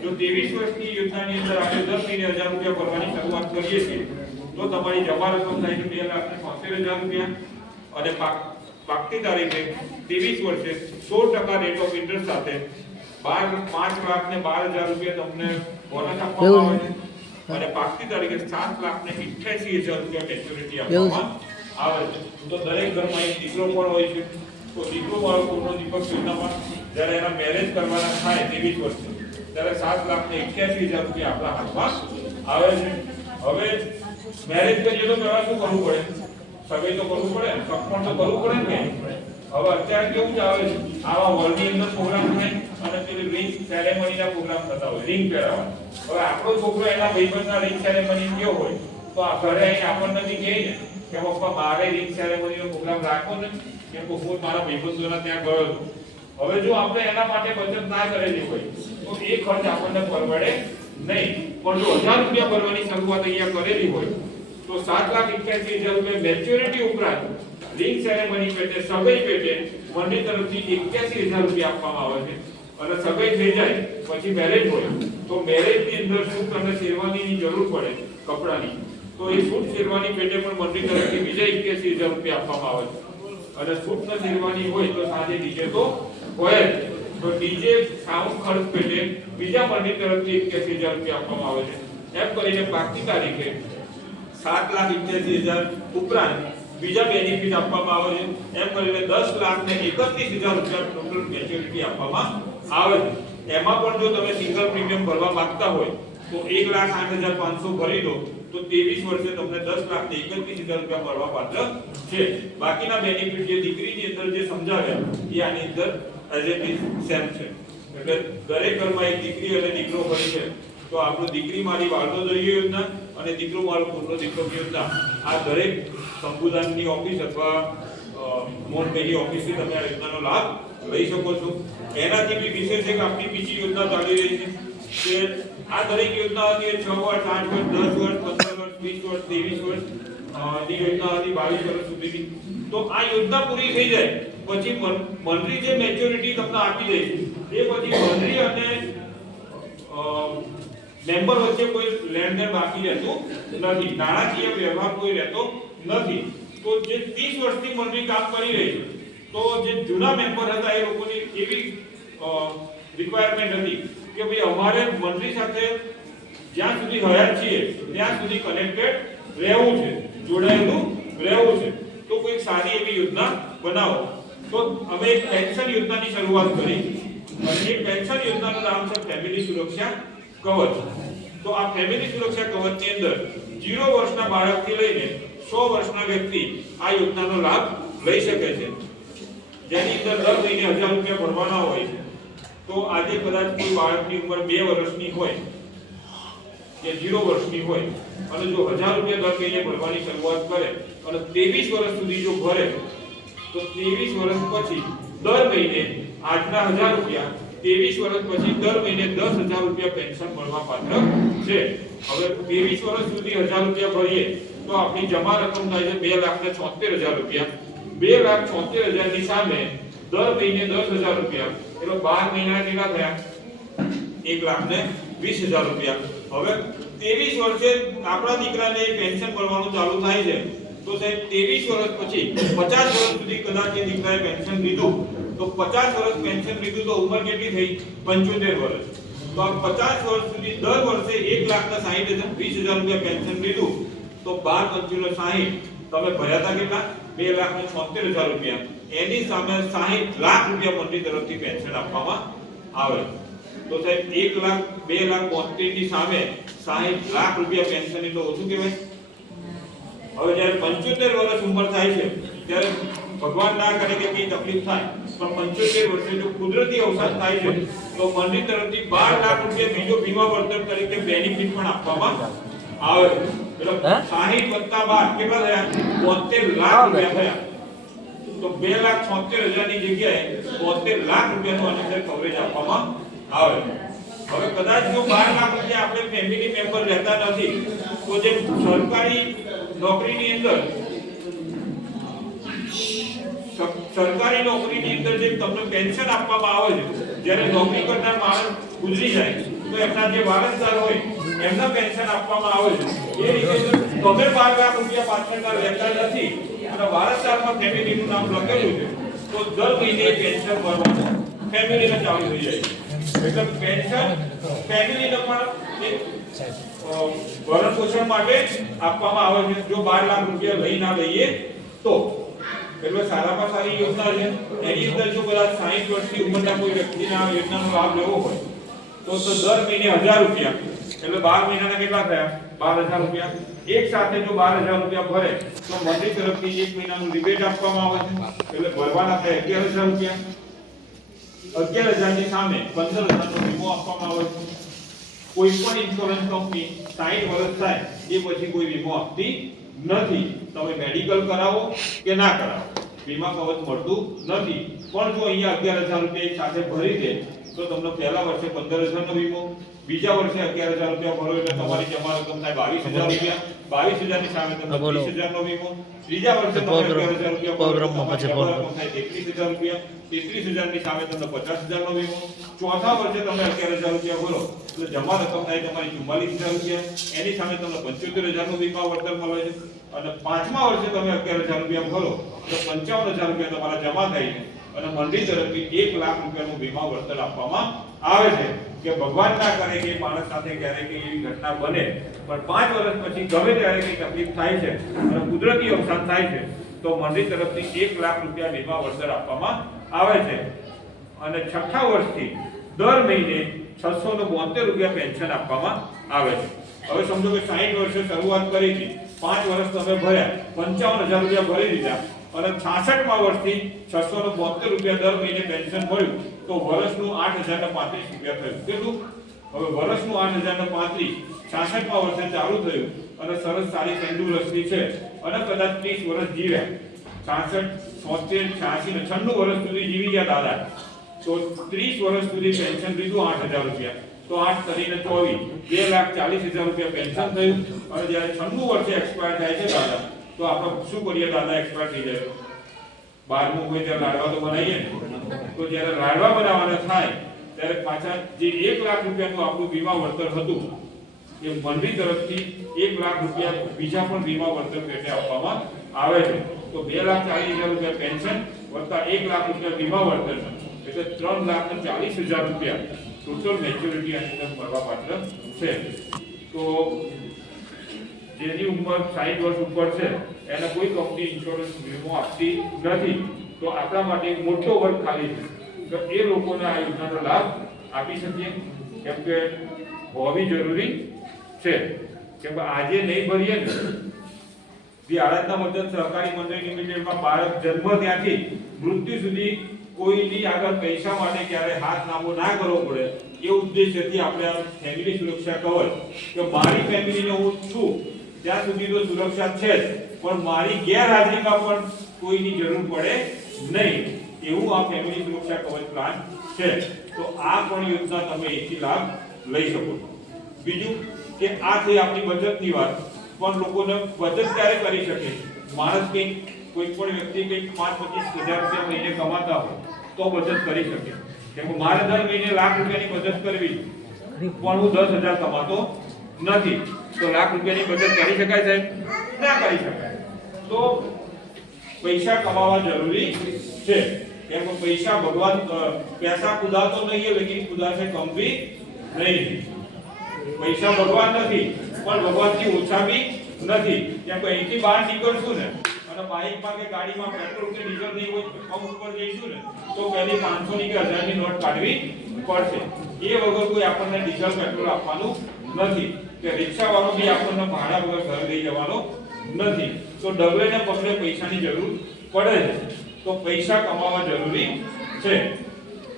જો 23 વર્ષની યોજનાની અંદર આપણે દર મહિને 1000 રૂપિયા ભરવાની શરૂઆત કરીએ છીએ તો તમારી જમા રકમ થાય છે 2,73,000 રૂપિયા અને પાકતી તારીખે 23 વર્ષે 16% રેટ ઓફ ઇન્ટરેસ્ટ સાથે 5,12,000 રૂપિયા તમને બોનસ આપવામાં આવે છે અને પાકતી તારીખે 7,88,000 રૂપિયા મેચ્યોરિટી આપવામાં આવે છે. તો દરેક ઘરમાં એક દીકરો પણ હોય છે તો દીકરો વાળો પૂર્ણ દીપક યોજનામાં જ્યારે એના મેરેજ કરવાના થાય 23 વર્ષે ત્યારે 7,88,000 રૂપિયા આપણા હાથમાં આવે છે. હવે મેરેજ કરીએ તો પહેલા શું કરવું પડે? સગાઈ તો કરવું પડે, સપણ તો કરવું પડે ને. હવે અત્યારે કેવું ચાલે છે આવા વર્લ્ડની અંદર પ્રોગ્રામ થાય અને પેલી રિંગ સેરેમનીના પ્રોગ્રામ થતા હોય રિંગ પહેરાવવા. હવે આપણો છોકરો એના ભાઈબંધના રિંગ સેરેમની ગયો હોય તો આ ઘરે આવીને આપણને બી કહે ને કે પપ્પા મારે રિંગ સેરેમનીનો પ્રોગ્રામ રાખો ને કે હું મારા ભાઈબંધોના ત્યાં ગયો હતો. હવે જો આપણે એના માટે બચત ના કરેલી હોય તો એ ખર્ચ આપણને પરવડે નહીં. પણ જો 1000 રૂપિયા ભરવાની શરૂઆત અહીંયા કરેલી હોય તો 7,81,000 રૂપિયા મેચ્યોરિટી ઉપરાંત રિંગ સેરેમની પેટે સગાઈ પેટે મંડળી તરફથી 81,000 રૂપિયા આપવામાં આવે છે અને સગાઈ થઈ જાય પછી મેરેજ હોય તો મેરેજની અંદર સૂટ અને શેરવાનીની જરૂર પડે કપડાની તો એ સૂટ શેરવાની પેટે પણ મંડળી તરફથી બીજા 81,000 રૂપિયા આપવામાં આવે છે અને સૂટ ને શેરવાની હોય તો સાંજે ડીજે તો હોય જ. તો ડીજે સાઉન્ડ ખર્ચ પેટે બીજા મંડળી તરફથી 81,000 રૂપિયા આપવામાં આવે છે. એમ કરીને પાકતી તારીખે 7,81,000 ઉપરાંત બીજા બેનિફિટ આપવામાં આવે છે. એમ કરીને 10,31,000 રૂપિયા ટોટલ મેચ્યોરિટી આપવામાં આવે છે. એમાં પણ જો તમે સિંગલ પ્રીમિયમ ભરવા માંગતા હોય તો 1,08,500 ભરી દો તો 23 વર્ષે તમને 10,31,000 રૂપિયા ભરવા પાત્ર છે. બાકીના બેનિફિટ જે દીકરીની અંદર જે સમજાવ્યા એ આની અંદર એઝ ઇટ ઇઝ સેમ છે. એટલે દરેક ઘરમાં એક દીકરી અને દીકરો હોય છે તો આપણું દીકરી મારી વાલદોદરી યોજના અને દીકરો મારો પૂર્ણ દીપક યોજના આ દરેક સંબુદાનની ઓફિસ અથવા મોનપેની ઓફિસથી તમે આ યોજનાનો લાભ લઈ શકો છો. એનાથી બી વિશેષ એક આપણી બીજી યોજના ચાલી રહી છે કે આ દરેક યોજના હતી 6 વર્ષ 8 વર્ષ 10 વર્ષ 15 વર્ષ 20 વર્ષ 23 વર્ષ ની યોજના હતી 22 વર્ષ સુધીની. તો આ યોજના પૂરી થઈ જાય પછી મંડળી જે મેચ્યોરિટી તમને આપી દે એ પછી મંડળી અને મેમ્બર વચ્ચે કોઈ લેણદેણ બાકી રહેતું નથી, નાણાકીય વ્યવહાર કોઈ રહેતો નથી. તો જે 30 વર્ષથી મંડળી કામ કરી રહી છે તો જે જૂના મેમ્બર હતા એ લોકોની એવી રિક્વાયરમેન્ટ હતી કે ભાઈ અમારે મંડળી સાથે જ્યાં સુધી હયાત છીએ ત્યાં સુધી કનેક્ટેડ રહેવું છે, જોડાયેલું રહેવું છે. તો કોઈ સારી એવી યોજના બનાવો. તો અમે એક પેન્શન યોજનાની શરૂઆત કરી અને એ પેન્શન યોજનાનું નામ છે ફેમિલી સુરક્ષા કવચ. તો આ ફેમિલી સુરક્ષા કવચની અંદર 0 વર્ષના બાળકથી લઈને 100 વર્ષના વ્યક્તિ આ યોજનાનો લાભ લઈ શકે છે. જેની અંદર દર મહિને 1000 રૂપિયા ભરવાના હોય છે. તો આજે કદાચ કોઈ બાળકની ઉંમર 2 વર્ષની હોય કે 0 વર્ષની હોય અને જો 1000 રૂપિયા દર મહિને ભરવાની શરૂઆત કરે અને 23 વર્ષ સુધી જો ભરે તો 23 વર્ષ પછી દર મહિને આજના 1000 રૂપિયા 23 વર્ષ પછી દર મહિને 10,000 રૂપિયા પેન્શન મળવા પાત્ર છે. હવે 23 વર્ષ સુધી 1000 રૂપિયા ભરીએ તો આપણી જમા રકમ થાય છે 2,73,000 રૂપિયા. 2,73,000 ની સામે દર મહિને 10,000 રૂપિયા એટલે 12 મહિના કેટલા થયા? 1,20,000 રૂપિયા. હવે 23 વર્ષે આપણા દીકરાને પેન્શન મળવાનું ચાલુ થાય છે તો સાહેબ 23 વર્ષ પછી 50 વર્ષ સુધી કદાચ એ દીકરાએ પેન્શન લીધું તો 50 વર્ષ પેન્શન લીધું તો ઉંમર કેટલી થઈ? 75 વર્ષ. તો આ 50 વર્ષ સુધી દર વર્ષે 1,60,20,000 રૂપિયા પેન્શન લીધું તો 12 × 60 તમે ભર્યા હતા કેટલા? 2,73,000 રૂપિયા. એની સામે 60 લાખ રૂપિયા મંડળી તરફથી પેન્શન આપવામાં આવે. તો સાહેબ 1,02,72,000 ની સામે 60 લાખ રૂપિયા પેન્શન એટલે ઓછું કહેવાય? હવે જ્યારે 75 વર્ષ ઉંમર થાય છે ત્યારે ભગવાન ના કરે કે કઈ તકલીફ થાય, પણ 75 વર્ષે જો કુદરતી અવસાન થાય છે તો મંડળી તરફથી 12 લાખ રૂપિયા બીજો વીમા વળતર તરીકે બેનિફિટ પણ આપવામાં આવે છે. એટલે 60 + 12 કેટલા થયા? 72 લાખ રૂપિયા થયા. તો 2,76,000 ની જગ્યાએ 72 લાખ રૂપિયાનું આની અંદર કવરેજ આપવામાં આવે. હવે કદાચ જો 12 લાખ રૂપિયા આપણે ફેમિલી મેમ્બર રહેતા નથી તો જે સરકારી નોકરીની અંદર જે તમને પેન્શન આપવામાં આવે છે, જ્યારે નોકરી કરનાર માણસ ગુજરી જાય તો એમના જે વારસદાર હોય એમના પેન્શન આપવામાં આવે છે. એ રીતે તમે 12 લાખ રૂપિયા પાછળના રહેતા નથી અને વારસદારમાં ફેમિલીનું નામ લખેલું છે તો દર મહિને પેન્શન ભરવાનું ફેમિલીને ચાલુ થઈ જાય છે. એટલે પેન્શન ફેમિલીને પણ એક ભરણ પોષણ માટે આપવામાં આવે છે. જો 12 લાખ રૂપિયા લઈ ના લઈએ તો એટલે સારામાં સારી યોજના છે. એની અંદર જો કદાચ 60 વર્ષની ઉંમરના કોઈ વ્યક્તિને આ યોજનાનો લાભ લેવો હોય તો દર મહિને 1000 રૂપિયા એટલે 12 મહિનાના કેટલા થયા? 12000 રૂપિયા. એક સાથે જો 12000 રૂપિયા ભરે તો મંડળી તરફથી 1 મહિનાનું રિબેટ આપવામાં આવે છે. એટલે ભરવાના થાય 11000 રૂપિયા. 11000 ની સામે 15000 નો વીમો આપવામાં આવે છે. કોઈ પણ ઇન્સ્યોરન્સ કંપની 60 વર્ષ થાય એ પછી કોઈ વીમો આપતી નથી. તમે મેડિકલ કરાવો કે ના કરાવો વીમા કવચ મળતું નથી. પણ જો અહીંયા 11000 રૂપિયા એક સાથે ભરી દે તો તમને પહેલા વર્ષે 15000 નો વીમો, બીજા વર્ષે 11000 રૂપિયા ભરો એટલે તમારી જમા રકમ થાય 22000 રૂપિયા. 22000 ની સામે તમને 30000 નો વીમો, ત્રીજા વર્ષે તમે 11000 રૂપિયા ભરો એટલે તમારી જમા રકમ થાય 33000 રૂપિયા. 33000 ની સામે તમને 50000 નો વીમો. ચોથા વર્ષે તમે 11000 રૂપિયા ભરો એટલે જમા રકમ થાય તમારી 44000 રૂપિયા. એની સામે તમને 75000 નો વીમા વળતર મળે છે. અને પાંચમા વર્ષે તમે 11000 રૂપિયા ભરો તો 55000 રૂપિયા તમારા જમા થાય છે અને મંડળી તરફથી 1 લાખ રૂપિયાનું વીમા વળતર આપવામાં આવે છે. કે ભગવાન ના કરે કે માણસ સાથે ક્યારેક એવી ઘટના બને પણ 5 વર્ષ પછી ગમે ત્યારે કઈ તકલીફ થાય છે અને કુદરતી અવસાન થાય છે તો મંડળી તરફથી 1 લાખ રૂપિયા વીમા વળતર આપવામાં આવે છે. અને છઠ્ઠા વર્ષથી દર મહિને 672 રૂપિયા પેન્શન આપવામાં આવે છે. હવે સમજો કે 60 વર્ષે શરૂઆત કરી હતી, 5 વર્ષ તમે ભર્યા, 55000 રૂપિયા ભરી દીધા અને 66મા વર્ષથી 672 રૂપિયા દર મહિને પેન્શન મળ્યું તો વર્ષનું 8035 રૂપિયા થયું. કેટલું? હવે વર્ષનું 8035 66મા વર્ષે ચાલુ થયું અને સરસ સારી તંદુરસ્તી છે અને કદાચ 30 વર્ષ જીવ્યા, 66 70 86 ને 96 વર્ષ સુધી જીવી ગયા દાદા, તો 30 વર્ષ સુધી પેન્શન લીધું 8000 રૂપિયા તો 8 કરીને 24 2,40,000 રૂપિયા પેન્શન થયું. અને જ્યારે 96 વર્ષે એક્સપાયર થાય છે દાદા તો આપણે શું કરીએ? દાદા એક્સપાયર થઈ જાય 12મું હોય ત્યારે લાડવા તો બનાવીએ ને, તો જ્યારે લાડવા બનાવવાના થાય ત્યારે પાછા જે 1 લાખ રૂપિયાનું આપણું વીમા વળતર હતું એ મંડળી તરફથી 1 લાખ રૂપિયા બીજા પણ વીમા વળતર પેટે આપવામાં આવે છે. તો 2,40,000 રૂપિયા પેન્શન વત્તા 1 લાખ રૂપિયા વીમા વળતર એટલે 3,40,000 રૂપિયા ટોટલ મેચ્યોરિટી આની અંદર ભરવા પાત્ર છે. તો જેની ઉંમર 60 વર્ષ ઉપર છે એને કોઈ કંપની ઇન્સ્યોરન્સ વીમો આપતી નથી તો આપણા માટે મોટો વર્ગ ખાલી છે તો એ લોકોને આ યોજનાનો લાભ આપી શકીએ કેમ કે હોવી જરૂરી છે. કેમ કે આજે નહીં ભરીએ ને જે આળંદના મદદ સહકારી મંડળી લિમિટેડમાં બાળક જન્મ ત્યાંથી મૃત્યુ સુધી કોઈની આગળ પૈસા માટે ક્યારે હાથ લાંબો ના કરવો પડે એ ઉદ્દેશ્યથી આપણે આ ફેમિલી સુરક્ષા કવચ કે મારી ફેમિલીને હું છું ત્યાં સુધી તો સુરક્ષા છે જ પણ મારી ગેરહાજરીમાં પણ કોઈની જરૂર પડે નહીં એવું આ ફેમિલી સુરક્ષા કવચ પ્લાન છે. તો આ પણ યોજના તમે એથી લાભ લઈ શકો છો. બીજું કે આ થઈ આપણી બચતની વાત, પણ લોકોને બચત ક્યારે કરી શકે? માણસ કંઈક કોઈ પણ વ્યક્તિ કંઈક 5-25 હજાર રૂપિયા મહિને કમાતા હોય તો બચત કરી શકે. કેમ કે મારે દર મહિને લાખ રૂપિયાની બચત કરવી પણ હું 10,000 કમાતો નથી તો લાખ રૂપિયાની બચત કરી શકાય સાહેબ? ના કરી શકાય. તો પૈસા કમાવા જરૂરી છે. કેમ કે પૈસા ભગવાન પૈસા ખુદા તો નહીં લેકિન ખુદા સે કમ ભી નહીં. પૈસા ભગવાન નથી પણ ભગવાનથી ઓછા બી નથી. કેમ કે અહીંથી બહાર નીકળશું ને અને બાઇકમાં કે ગાડીમાં પેટ્રોલ કે ડીઝલ નહીં હોય પંપ ઉપર જઈશું ને તો પહેલી 500 ની કે 1000 ની નોટ કાઢવી પડશે. એ વગર કોઈ આપણને ડીઝલ પેટ્રોલ આપવાનું નથી કે રિક્ષાવાળો બી આપણને ભાડા વગર ઘરે લઈ જવાનો નથી. તો ડગલે ને પગલે પૈસાની જરૂર પડે છે, તો પૈસા કમાવા જરૂરી છે.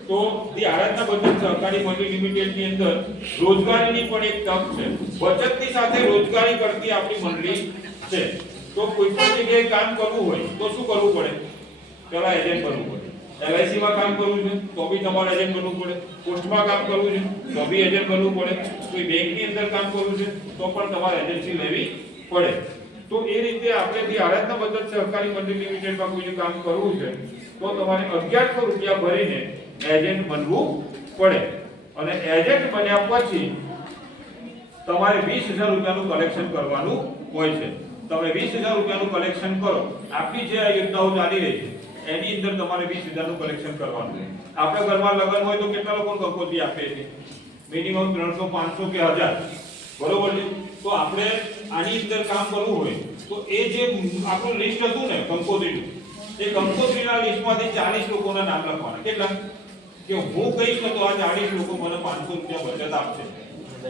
તો ધી આરાધના બચત સહકારી મંડળી લિમિટેડની અંદર રોજગારીની પણ એક તક છે. બચતની સાથે રોજગારી કરતી આપણી મંડળી છે. તો કોઈ પણ જગ્યાએ કામ કરવું હોય તો શું કરવું પડે? પહેલા એજન્ટ બનવું પડે. LIC માં કામ કરવું છે તો બી તમારે એજન્ટ બનવું પડે. પોસ્ટમાં કામ કરવું છે તો બી એજન્ટ બનવું પડે. કોઈ બેંકની અંદર કામ કરવું છે તો પણ તમારે એજન્સી લેવી પડે. તો એ રીતે આપણે ધી આરાધના બચત સહકારી મંડળી લિમિટેડમાં કોઈ કામ કરવું છે તો તમારે 1100 રૂપિયા ભરીને એજન્ટ બનવું પડે. અને એજન્ટ બન્યા પછી તમારે 20000 રૂપિયાનું કલેક્શન કરવાનું હોય છે. તમે 20000 રૂપિયાનું કલેક્શન કરો. આપણી જે આ યોજનાઓ ચાલી રહી છે એની અંદર તમારે 20000 નું કલેક્શન કરવાનું છે. આપણે ઘરમાં લગ્ન હોય તો કેટલા લોકોને કંકોત્રી આપીએ છીએ? મિનિમમ 300, 500 કે 1000, બરોબર છે. તો આપણે આની અંદર કામ કરવું હોય તો એ જે આપણું લિસ્ટ હતું ને કંકોત્રીનું, એ કંકોત્રીના લિસ્ટમાંથી 40 લોકોના નામ લખવાના. કેટલા? કે હું કહીશ તો આ 40 લોકો મને 500 રૂપિયા બચત આપશે.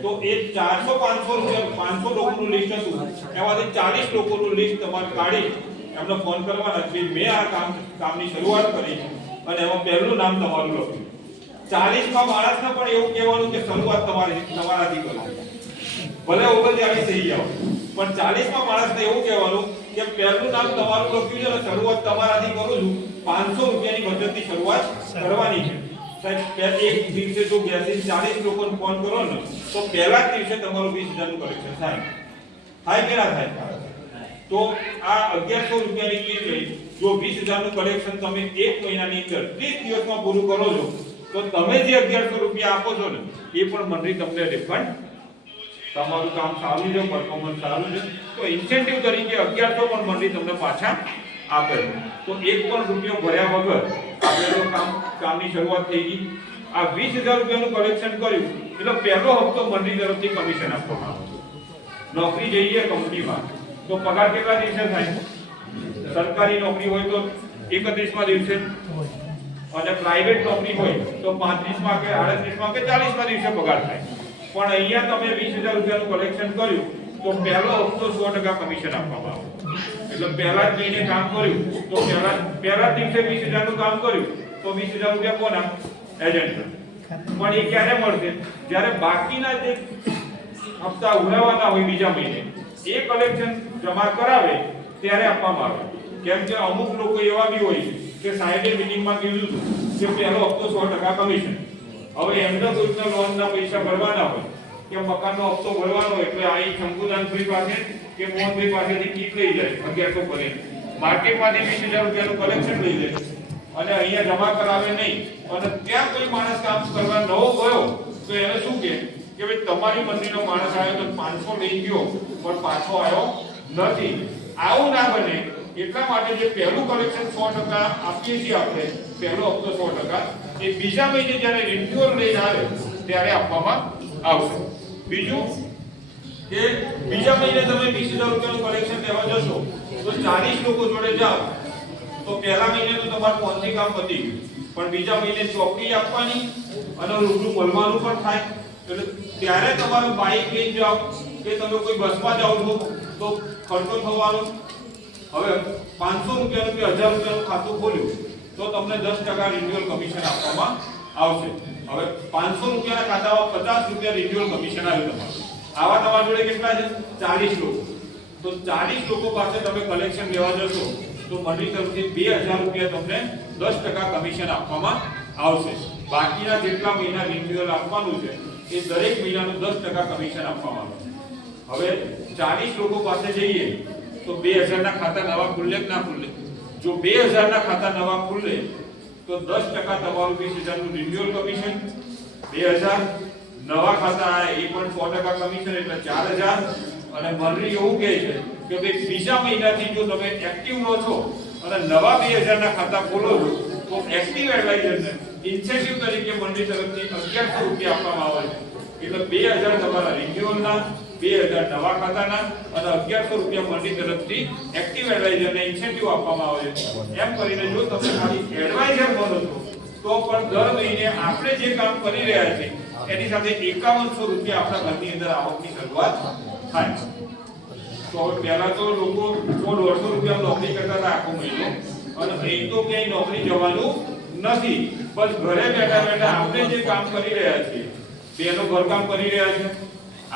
તો એ 400 500 રૂપિયા 500 લોકોનું લિસ્ટ હતું, એમાંથી 40 લોકોનું લિસ્ટ તમારે કાઢી એમને ફોન કરવાના કે મેં આ કામની શરૂઆત કરી અને એમાં પહેલું નામ તમારું લખ્યું. 40માં માણસને પણ એવું કહેવાનું કે શરૂઆત તમારાથી કરો. ભલે 39 થઈ જાવ પણ 40માં માણસને એવું કહેવાનું કે પહેલું નામ તમારું લખ્યું છે અને શરૂઆત તમારાથી કરું છું. 500 રૂપિયાની બચતની શરૂઆત કરવાની છે. સાહેબ એક દિવસે જો 40 લોકોને ફોન કરો ને તો પહેલા જ દિવસે તમારું 20000 નું કલેક્શન થાય કે ના થાય? તો આ 1100 રૂપિયાની કીટ લઈ જો 20000 નું કલેક્શન તમે એક મહિનાની અંદર 30 દિવસમાં પૂરું કરો છો તો તમે જે 1100 રૂપિયા આપો છો ને એ પણ મંડળી તમને રિફંડ. તમારું કામ સારું છે, પરફોર્મન્સ સારું છે તો ઇન્સેન્ટિવ તરીકે 1100 પણ મંડળી તમને પાછા આપે છે. તો એક પણ રૂપિયો ભર્યા વગર આપણે તો કામની શરૂઆત થઈ ગઈ. આ 20000 રૂપિયાનું કલેક્શન કર્યું એટલે પહેલો હપ્તો મંડળી તરફથી કમિશન આપવામાં આવે. નોકરી જઈએ કંપનીમાં તો પગાર કેટલા દિવસે થાય? સરકારી નોકરી હોય તો 31મા દિવસે અને પ્રાઇવેટ નોકરી હોય તો 35મા કે 38મા કે 40મા દિવસે પગાર થાય. પણ અહીંયા તમે 20000 રૂપિયાનું કલેક્શન કર્યું તો પહેલો હપ્તો 100% કમિશન આપવામાં આવે. એટલે પહેલા જ મહિને કામ કર્યું તો પહેલા દિવસે 20000 નું કામ કર્યું તો 20000 રૂપિયા કોના? એજન્ટ. પણ એ ક્યારે મળશે? જ્યારે બાકીના જે હપ્તા ઉઘરાવવાના હોય બીજા મહિને એ કલેક્શન જમા કરાવે ત્યારે આપવામાં આવે. કેમ કે અમુક લોકો એવા બી હોય છે કે સાહેબે મીટિંગમાં કીધું હતું કે પહેલો હપ્તો 100% કમિશન. હવે એમને કોઈના લોનના પૈસા ભરવાના હોય કે મકાનનો હપ્તો ભરવાનો હોય એટલે આ શંકુદાનભાઈ પાસે કે મોહનભાઈ પાસેથી કીટ લઈ જાય 1100 ભરીને માર્કેટમાંથી 20000 રૂપિયાનું કલેક્શન લઈ લે અને અહીંયા જમા કરાવે નહીં અને ત્યાં કોઈ માણસ કામ કરવા નવો ગયો તો એને શું કે ભાઈ તમારી મંડળીનો માણસ આવ્યો તો 500 લઈ ગયો પણ પાછો આવ્યો નથી. આવું ના બને એટલા માટે જે પહેલું કલેક્શન 100% આપીએ છીએ આપણે પહેલો હપ્તો 100% એ બીજા મહિને જ્યારે રિન્યુઅલ લઈને આવે ત્યારે આપવામાં આવશે. બીજું કે બીજા મહિને તમે 20000 રૂપિયાનું કલેક્શન લેવા જશો તો 40 લોકો જોડે જાઓ તો પહેલા મહિને તો તમારું પહોંચી કામ પતી ગયું પણ બીજા મહિને ચોપડી આપવાની અને રૂબરૂ મળવાનું પણ થાય. એટલે ત્યારે તમારું બાઇક લઈને જાઓ કે તમે કોઈ બસમાં જાઓ છો તો ખર્ચો થવાનો. હવે 500 રૂપિયાનું કે 1000 રૂપિયાનું ખાતું ખોલ્યું તો તમને 10% રિન્યુઅલ કમિશન આપવામાં આવશે. હવે 500 રૂપિયાના ખાતામાં 50 રૂપિયા રિન્યુઅલ કમિશન આવ્યું તમારું. આવા તમારા જોડે કેટલા છે? 40 લોકો. તો 40 લોકો પાસે તમે કલેક્શન લેવા જશો તો મંડળી તરફથી 2000 રૂપિયા તમને 10% કમિશન આપવામાં આવશે. બાકીના જેટલા મહિના રિન્યુઅલ આપવાનું છે એ દરેક મહિનાનું 10% કમિશન આપવામાં આવે. હવે 40 લોકો પાસે જઈએ તો 2000 ના ખાતા નવા ખુલ્લે કે ના ખુલ્લે? જો 2000 ના ખાતા નવા ખુલ્લે તો 10% તમારું 20000 નું રિન્યુઅલ કમિશન, 2000 નવા ખાતા આયા એ પણ 100% કમિશન એટલે 4000. અને મંડળી એવું કહે છે કે ભાઈ બીજા મહિનાથી જો તમે એક્ટિવ રહો છો અને નવા 2000 ના ખાતા ખોલો છો તો એક્ટિવ એડવાઇઝરને ઇન્સેન્ટિવ તરીકે મંડળી તરફથી 1100 રૂપિયા આપવામાં આવે છે. એટલે 2000 તમારા રિન્યુઅલના, 2000 નવા ખાતાના અને 1100 રૂપિયા મંડળી તરફથી એક્ટિવ એડવાઇઝરને ઇન્સેન્ટિવ આપવામાં આવે છે. એમ કરીને જો તમે ખાલી એડવાઇઝર બનો છો તો પણ દર મહિને આપણે જે કામ કરી રહ્યા છીએ એની સાથે 5100 રૂપિયા આપણા ઘરની અંદર આવકની શરૂઆત થાય. તો પહેલા તો લોકો 100-150 રૂપિયા નોકરી કરતા હતા આખો મહિનો, અને અહીં તો ક્યાંય નોકરી જવાનું નથી. બસ ઘરે બેઠા બેઠા આપણે જે કામ કરી રહ્યા છીએ, બેનો ઘરકામ કરી રહ્યા છે,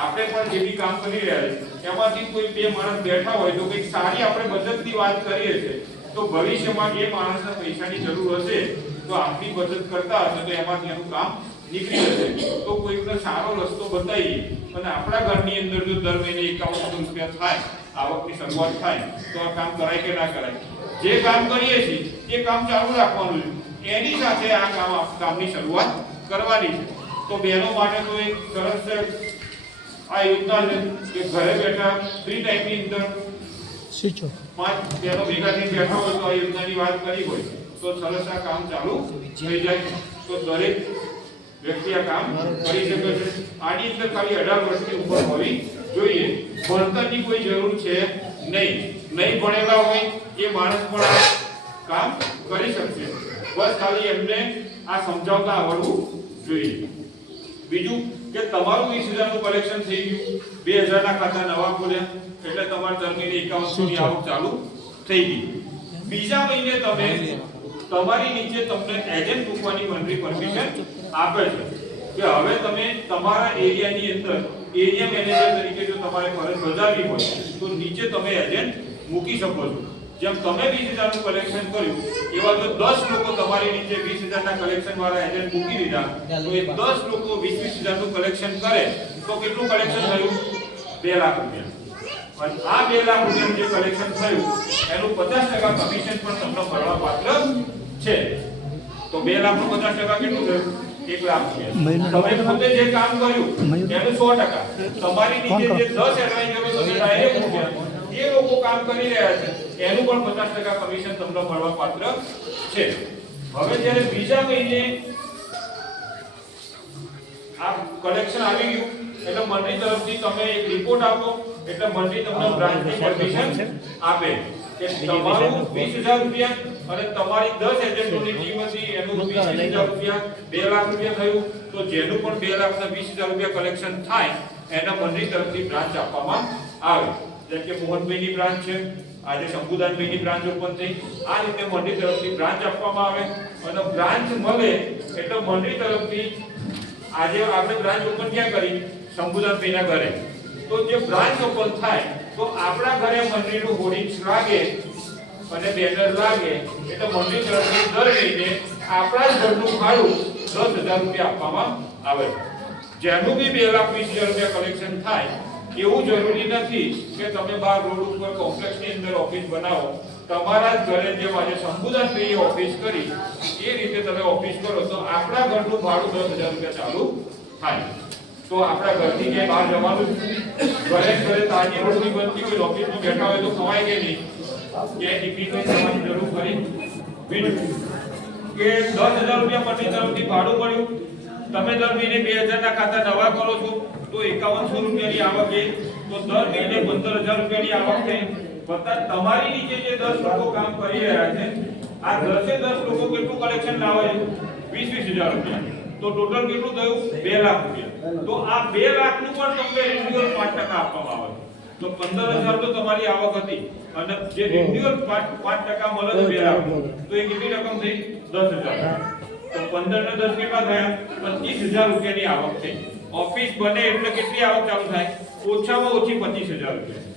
આપણે પણ જે બી કામ કરી રહ્યા છીએ, એમાંથી કોઈ બે માણસ બેઠા હોય તો કંઈક સારી આપણે બચતની વાત કરીએ છીએ, તો ભવિષ્યમાં એ માણસને પૈસાની જરૂર હશે તો આપણી બચત કરતા હશે તો એમાંથી એનું કામ નીકળી જશે. તો કોઈકને સારો રસ્તો બતાવીએ અને આપણા ઘરની અંદર જો દર મહિને 5100 રૂપિયા થાય, આવકની શરૂઆત થાય, તો આ કામ કરાય કે ના કરાય? જે કામ કરીએ છીએ એ કામ ચાલુ રાખવાનું છે, એની સાથે આ કામની શરૂઆત કરવાની છે. તો બહેનો માટે તો એક સરસ આ યોજના છે કે ઘરે બેઠા ફ્રી ટાઈમની અંદર 5 બહેનો ભેગા થઈને બેઠા હોય તો આ યોજનાની વાત કરી હોય તો સરસ આ કામ ચાલુ થઈ જાય. તો દરેક વ્યક્તિ આ કામ કરી શકે છે. આની અંદર ખાલી 18 વર્ષની ઉંમર હોવી જોઈએ. ભણતરની કોઈ જરૂર છે નહીં ભણેલા હોય એ માણસ પણ આ કામ કરી શકશે. બસ ખાલી એમને આ સમજાવતા આવડવું જોઈએ. બીજું કે તમારું 20000 નું કલેક્શન થઈ ગયું, 2000 ના ખાતા નવા ખોલ્યા એટલે તમારે દર મહિને 5100 ની આવક ચાલુ થઈ ગઈ. બીજા મહિને તમે તમારી નીચે તમને એજન્ટ મૂકવાની મંડળી પરમિશન આપે છે કે હવે તમે તમારા એરિયાની અંદર એરિયા મેનેજર તરીકે જો તમારે ફરજ બજાવવી હોય તો નીચે તમે એજન્ટ મૂકી શકો છો. જેમ તમે 20000 નું કલેક્શન કર્યું એવા જો 10 લોકો તમારી નીચે 20000 ના કલેક્શન વાળા એજન્ટ મૂકી દીધા તો એ 10 લોકો 20000 નું કલેક્શન કરે તો કેટલું કલેક્શન થયું? 2 લાખ રૂપિયા. અને આ 2 લાખ રૂપિયાનું જે કલેક્શન થયું એનું 50% કમિશન પણ તમને મળવા પાત્ર છે. તો 2 લાખ નું 50% કેટલું થયું? 1 લાખ રૂપિયા. તમે પોતે જે કામ કર્યું એનું 100%. તમારી નીચે જે 10 એડવાઇઝરો તમે ડાયરેક્ટ મૂક્યા એ લોકો કામ કરી રહ્યા છે એનું પણ 50% કમિશન તમને મળવા પાત્ર છે. હવે જ્યારે બીજા મહિને આ કલેક્શન આવી ગયું એટલે મંડળી તરફથી તમે એક રિપોર્ટ આપો એટલે મંડળી તમને બ્રાન્ચની પરમિશન આપે કે તમારું 20000 રૂપિયા અને તમારી 10 એજન્ટોની ટીમ હતી એનું 20000 રૂપિયા 2 લાખ રૂપિયા થયું. તો જેનું પણ 2 લાખ ના 20000 રૂપિયા કલેક્શન થાય એના મંડળી તરફથી બ્રાન્ચ આપવામાં આવે. જેમ કે મોહનભાઈની બ્રાન્ચ છે, આજે શંભુદાનભાઈની બ્રાન્ચ ઓપન થઈ, આ રીતે મંડળી તરફથી બ્રાન્ચ આપવામાં આવે. અને બ્રાન્ચ મળે એટલે મંડળી તરફથી આજે આપણે બ્રાન્ચ ઓપન ક્યાં કરી? શંભુદાનભાઈના ઘરે. તો જે બ્રાન્ચ ઓપન થાય તો આપણા ઘરે મંડળીનું હોર્ડિંગ્સ લાગે અને બેનર લાગે એટલે મંડળી તરફથી દર મહિને આપણા જ ઘરનું ભાડું 10000 રૂપિયા આપવામાં આવે. જેનું બી 2,20,000 રૂપિયા કલેક્શન થાય એવું જરૂરી નથી કે તમે બહાર રોડ ઉપર કોમ્પ્લેક્સની અંદર ઓફિસ બનાવો. તમારા જ ઘરે જેમ આજે શંભુદાનભાઈએ ઓફિસ કરી એ રીતે તમે ઓફિસ કરો તો આપણા ઘરનું ભાડું 10000 રૂપિયા ચાલુ થાય. તો આપણા ઘરથી ક્યાંય બહાર જવાનું ઘરે તાજી રોટલી બનતી હોય, ઓફિસમાં બેઠા હોય તો ખવાય કે નહીં? ક્યાંય ટિફિન કરવાની જરૂર ખરી? બીજું કે 10000 રૂપિયા મંડળી તરફથી ભાડું મળ્યું, તમે દર મહિને 2000 ના ખાતા નવા કરો છો તો 5100 રૂપિયાની આવક એ તો દર મહિને 15000 રૂપિયાની આવક થઈ. વત્તા તમારી નીચે જે 10 લોકો કામ કરી રહ્યા છે આ 10 લોકો કેટલું કલેક્શન લાવે છે? 20,000 રૂપિયા. તો ટોટલ કેટલું થયું? 2 લાખ રૂપિયા. તો આ 2 લાખ નું પણ તમને રિન્યુઅલ 5% આપવામાં આવે. તો 15000 તો તમારી આવક હતી અને જે રિન્યુઅલ 5% મળે તો 2 લાખ. તો એ કેટલી રકમ થઈ? 10000. તો 15 ને 10 કેટલા થયા? 25000 રૂપિયાની આવક થઈ. ઓફિસ બને એટલે કેટલી આવક ચાલુ થાય? ઓછામાં ઓછી 25000 રૂપિયા.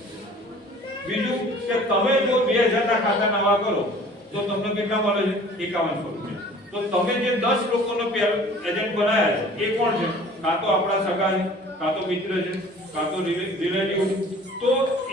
બીજું કે તમે જો 2000 ના ખાતા નવા કરો તો તમને કેટલા મળે છે? 5100 રૂપિયા. તો તમે જે 10 લોકોનો એજન્ટ બનાવ્યા છે એ કોણ છે? કાં તો આપણા સગા છે, કાં તો મિત્ર છે, કાં તો રિલેટિવ. તો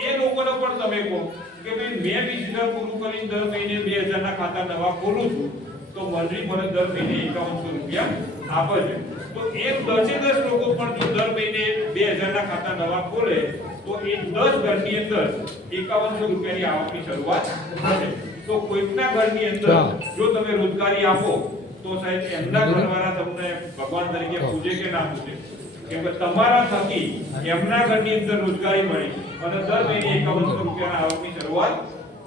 એ લોકોને પણ તમે કહો કે ભાઈ મેં 20000 પૂરું કરીને દર મહિને 2000 ના ખાતા નવા ખોલું છું તો મંડળી મને દર મહિને 5100 રૂપિયા આપે છે. તો એ 10 લોકો પણ જો દર મહિને 2000 ના ખાતા નવા ખોલે તો એ 10 ઘરની અંદર 5100 રૂપિયાની આવકની શરૂઆત થશે. તો કોઈકના ઘરની અંદર જો તમે રોજગારી આપો તો સાહેબ એમના ઘરવાળા તમને ભગવાન તરીકે પૂજે કે ના પૂજે? કેમ કે તમારા થકી એમના ઘરની અંદર રોજગારી મળી અને દર મહિને 5100 રૂપિયાના આવકની શરૂઆત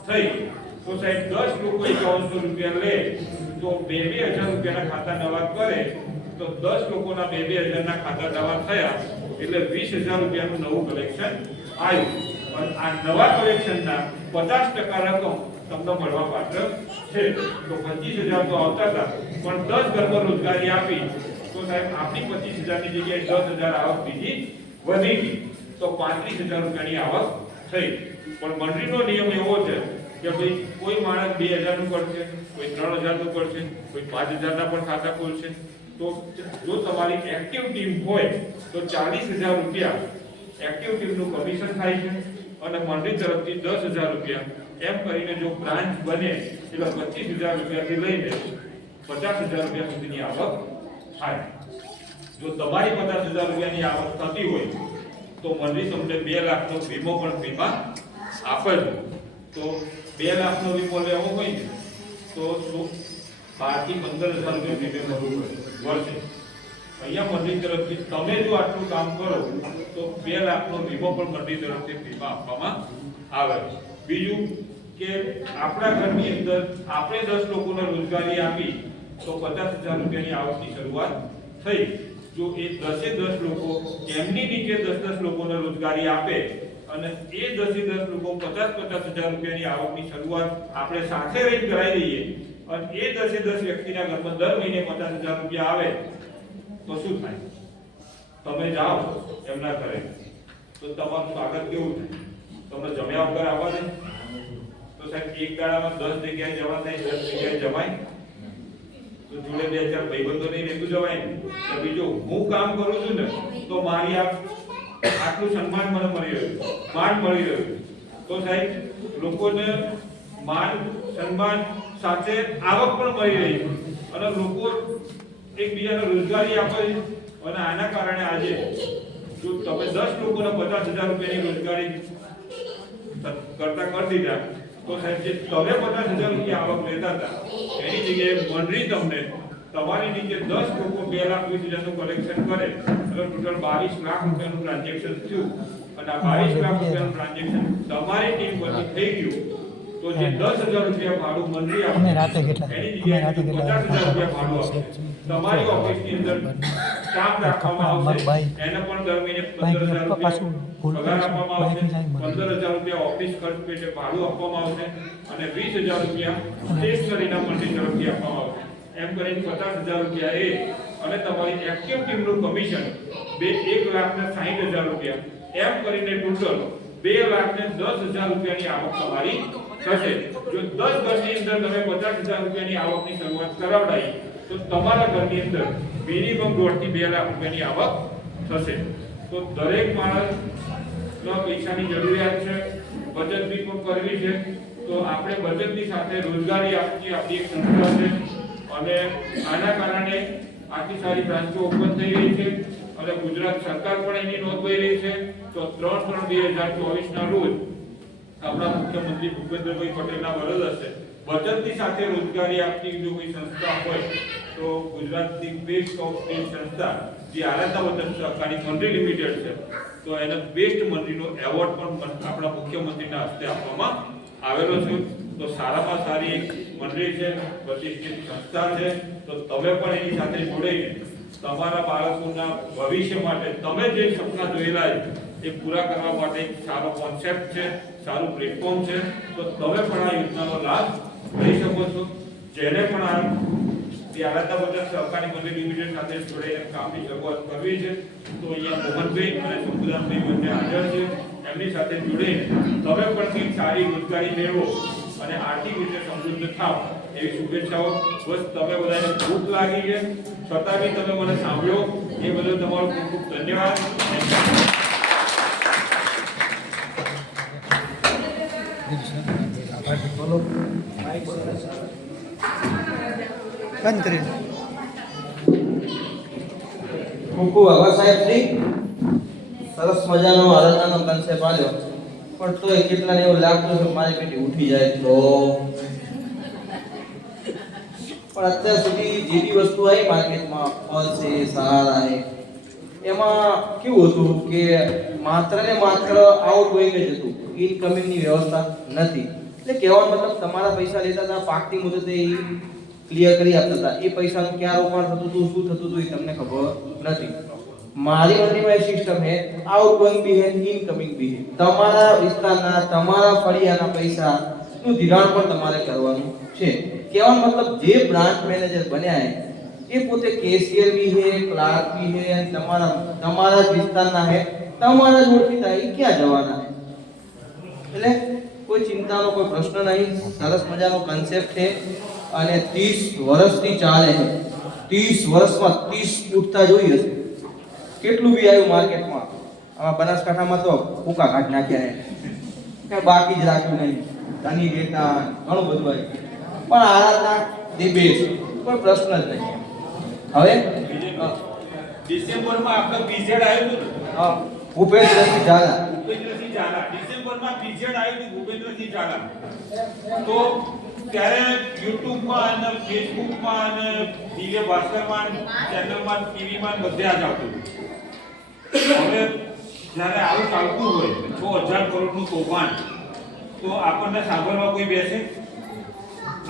થઈ. તો સાહેબ 10 લોકો 5100 રૂપિયા લે તો 2,000 રૂપિયાના ખાતા નવા કરે તો 10 લોકોના 2,000 ના ખાતા દાવા થયા એટલે 20,000 રૂપિયાનું નવું કલેક્શન આવ્યું. અને આ નવા કલેક્શનના 50% રકમ તમને મળવા પાત્ર છે. તો 25,000 તો આવતા હતા, પણ 10 ઘરમાં રોજગારી આપી તો સાહેબ આપણી 25,000 ની જગ્યાએ 10,000 આવક બીજી વધી ગઈ, તો 35,000 રૂપિયાની આવક થઈ. પણ મંડળીનો નિયમ એવો છે કે ભાઈ કોઈ માણસ 2,000 નું કરશે, કોઈ 3,000 નું કરશે, કોઈ 5,000 ના પણ ખાતા ખોલશે. તો જો તમારી એક્ટિવ ટીમ હોય તો 40,000 રૂપિયા એક્ટિવ ટીમનું કમિશન થાય છે અને મંડળી તરફથી 10,000 રૂપિયા એમ કરીને જો બ્રાન્ચ બને એટલે 25,000 રૂપિયાથી લઈને 50,000 રૂપિયા સુધીની આવક થાય. જો તમારી 50,000 રૂપિયાની આવક થતી હોય તો મંડળી તમને 2 લાખનો વીમો પણ વીમા આપે છે. તો 2 લાખનો વીમો લેવો હોય ને તો 12 થી 15,000 રૂપિયા વીમો ભરવું પડે વર્ષે. અહીંયા મંડળી તરફથી તમે જો આટલું કામ કરો તો 2 લાખનો વીમો પણ મંડળી તરફથી વીમા આપવામાં આવે. બીજું કે આપણા ઘરની અંદર આપણે 10 લોકોને રોજગારી આપી તો 50,000 રૂપિયાની આવકની શરૂઆત થઈ. જો એ 10 લોકો એમની નીચે 10 લોકોને રોજગારી આપે અને એ 10 લોકો 50,000 રૂપિયાની આવકની શરૂઆત આપણે સાથે રહીને કરાવી દઈએ અને એ 10 વ્યક્તિના ઘરમાં દર મહિને 50,000 રૂપિયા આવે તો શું થાય? તમે જાઓ એમના ઘરે તો તમારું સ્વાગત કેવું થાય? તમને જમ્યા વગર આવવા દે? તો સાહેબ એક ગાળામાં 10 જગ્યાએ જવા થાય, 10 જગ્યાએ જવાય? તો જોડે 2-4 ભાઈબંધો નહીં રહેતું જવાય ને? તો બીજું હું કામ કરું છું ને તો મારી આટલું સન્માન મને મળી રહ્યું, માન મળી રહ્યું. તો સાહેબ લોકોને માન સન્માન સાથે આવક પણ મળી રહી અને લોકો એકબીજાને રોજગારી આપે છે. અને આના કારણે આજે જો તમે 10 લોકોને 50,000 રૂપિયાની રોજગારી કરતા કરી દીધા તો સાહેબ જે તમે 50,000 રૂપિયા આવક લેતા હતા એની જગ્યાએ મંડળી તમને તમારી નીચે 10 લોકો 2,20,000 નું કલેક્શન કરે એટલે ટોટલ 22 લાખ રૂપિયાનું ટ્રાન્ઝેક્શન થયું. અને આ 22 લાખ રૂપિયાનું ટ્રાન્ઝેક્શન તમારી ટીમ પરથી થઈ ગયું તો જે 10,000 રૂપિયા ભાડું મંડળી આપે એની જગ્યાએ 50,000 રૂપિયા ભાડું આપે. તમારી ઓફિસની અંદર સ્ટાફ રાખવામાં આવશે એને પણ દર મહિને 15,000 રૂપિયા પગાર આપવામાં આવશે, 15,000 રૂપિયા ઓફિસ ખર્ચ પેટે ભાડું આપવામાં આવશે અને 20,000 રૂપિયા સ્ટેશનરીના મંડળી તરફથી આપવામાં આવશે. એમ કરીને 50,000 રૂપિયા એ અને તમારી એક્ટિવ ટીમનું કમિશન 1,60,000 રૂપિયા એમ કરીને ટોટલ 2,10,000 રૂપિયાની આવક તમારી થશે. જો 10 ઘરની અંદર તમે 50,000 રૂપિયાની આવકની શરૂઆત કરાવડાવી તો તમારા ઘરની અંદર મિનિમમ 1.5 થી 2 લાખ રૂપિયાની આવક થશે. તો દરેક માણસના પૈસાની જરૂરિયાત છે, બચત બી પણ કરવી છે. તો આપણે બચતની સાથે રોજગારી આપતી આપણી એક સંસ્થા છે અને આના કારણે આટલી સારી બ્રાન્ચો ઓપન થઈ રહી છે અને ગુજરાત સરકાર પણ એની નોંધ લઈ રહી છે. તો 3/3/2024 ના રોજ આપણા મુખ્યમંત્રી ભૂપેન્દ્રભાઈ પટેલના વરદ હસ્તે બચતની સાથે રોજગારી આપતી જો કોઈ સંસ્થા હોય તો ગુજરાતની બેસ્ટ ઓફ બેસ્ટ સંસ્થા જે આરાધના વચન સહકારી મંડળી લિમિટેડ છે તો એને બેસ્ટ મંડળીનો એવોર્ડ પણ આપણા મુખ્યમંત્રીના હસ્તે આપવામાં આવેલો છે. તો સારામાં સારી એક મંડળી છે, પ્રતિષ્ઠિત સંસ્થા છે. તો તમે પણ એની સાથે જોડાઈને તમારા બાળકોના ભવિષ્ય માટે તમે જે સપના જોયેલા એ પૂરા કરવા માટે એક સારો કોન્સેપ્ટ છે, સારું પ્લેટફોર્મ છે. તો તમે પણ આ યોજનાનો લાભ લઈ શકો છો. જેને પણ આ આરાધના વચન સહકારી મંડળી લિમિટેડ સાથે જોડાઈને કામની શરૂઆત કરવી છે તો અહીંયા મોહનભાઈ અને શંભુદાનભાઈ બંને હાજર છે. એમની સાથે જોડાઈને તમે પણ કંઈક સારી રોજગારી મેળવો અને આર્થિક રીતે સમૃદ્ધ થાવ એવી શુભેચ્છાઓ. બસ તમે બધાને ભૂખ લાગી છે છતાં બી તમે મને સાંભળ્યો એ બદલ તમારો ખૂબ ખૂબ ધન્યવાદ. બંધ કરી ખૂબ ખૂબ આભાર સાહેબ શ્રી. સરસ મજાનો આરાધનાનો કન્સેપ્ટ આવ્યો પણ તોય કેટલાને એવું લાગતું છે મારી પેટી ઉઠી જાય તો પણ અત્યાર સુધી જે બી વસ્તુ આવી માર્કેટમાં ફળ છે, સહારા છે, એમાં કેવું હતું કે માત્ર ને માત્ર આઉટગોઈંગ જ હતું, ઇનકમિંગની વ્યવસ્થા નથી. એટલે કહેવાનો મતલબ તમારા પૈસા લેતા હતા પાકતી મુદતે ક્લિયર કરી આપતા હતા. એ પૈસાનું ક્યાં રોકાણ થતું હતું, શું થતું હતું, એ તમને ખબર નથી. મારી મંડીમાં એ સિસ્ટમ છે, આઉટગોઈંગ બી છે, ઇનકમિંગ બી છે. તમારા વિસ્તારના, તમારા ફળિયાના પૈસાનું ધિરાણ પણ તમારે કરવાનું છે. કહેવાનો મતલબ જે બ્રાન્ચ મેનેજર બન્યા છે એ પોતે કેશિયર બી છે, ક્લાર્ક બી છે, અને તમારા જ વિસ્તારના છે, તમારા જ ઓળખીતા, એ ક્યાં જવાના છે? એટલે કોઈ ચિંતાનો કોઈ પ્રશ્ન નહીં. સરસ મજાનો કન્સેપ્ટ છે અને 30 વર્ષથી ચાલે છે. 30 વર્ષમાં 30 ઉઠતા જોઈ હશે. કેટલું બી આવ્યું માર્કેટમાં. આમાં બનાસકાંઠામાં તો ફૂકા કાઢ નાખ્યા છે, બાકી જ રાખ્યું નહીં. ધની ડેટા ઘણું બધું આવ્યું, પણ આરાધના ધી બેસ્ટ, કોઈ પ્રશ્ન જ નહીં. હવે ડિસેમ્બરમાં આપણે બીજેડ આવ્યું હતું. હા, ભૂપેન્દ્રસિંહ ઝાલા. ભૂપેન્દ્રસિંહ ઝાલા ડિસેમ્બરમાં બીજેડ આવ્યું હતું. ભૂપેન્દ્રસિંહ ઝાલા તો ત્યારે યુટ્યુબમાં અને ફેસબુકમાં અને દિવ્ય ભાસ્કરમાં ચેનલમાં ટીવીમાં બધે જ આવતું હતું. હવે જ્યારે આવું ચાલતું હોય 6000 કરોડનું કૌભાંડ, તો આપણને સાંભળવા કોઈ બેસે?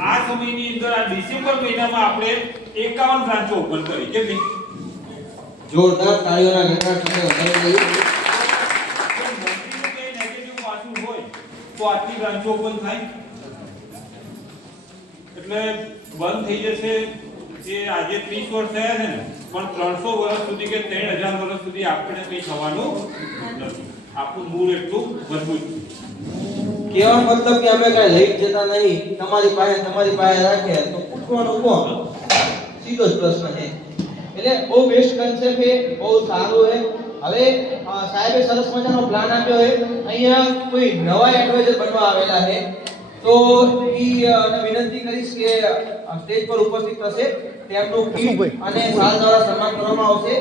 આ સમયની અંદર આ ડિસેમ્બર મહિનામાં આપણે 51 બ્રાન્ચો ઓપન કરી. કેટલી? જોરદાર તાળીઓના ગણગણાટ સાથે વધારી દઈએ. મંત્રીનું કંઈ નેગેટિવ પાસું હોય તો આટલી બ્રાન્ચો ઓપન થાય, એટલે બંધ થઈ જશે. જે આજે 30 વર્ષ થયા છે ને, પણ 300 વર્ષ સુધી કે 3000 વર્ષ સુધી આપણે કંઈ થવાનું નથી. આપણું મૂળ એટલું મજબૂત છે. કેવાનો મતલબ કે અમે કઈ લઈ જતા નહીં, તમારી પાસે રાખે તો પૂછવાનું કોણ? સીધો જ પ્રશ્ન છે. એટલે બહુ બેસ્ટ કન્સેપ્ટ છે, બહુ સારું છે. હવે સાહેબે સરસ મજાનો પ્લાન આપ્યો છે. અહીંયા કોઈ નવા એડવાઇઝર બનવા આવેલા છે, તો અને વિનંતી કરીશ કે સ્ટેજ પર ઉપસ્થિત થશે, તેમનું કીટ અને શાલ દ્વારા સન્માન કરવામાં આવશે.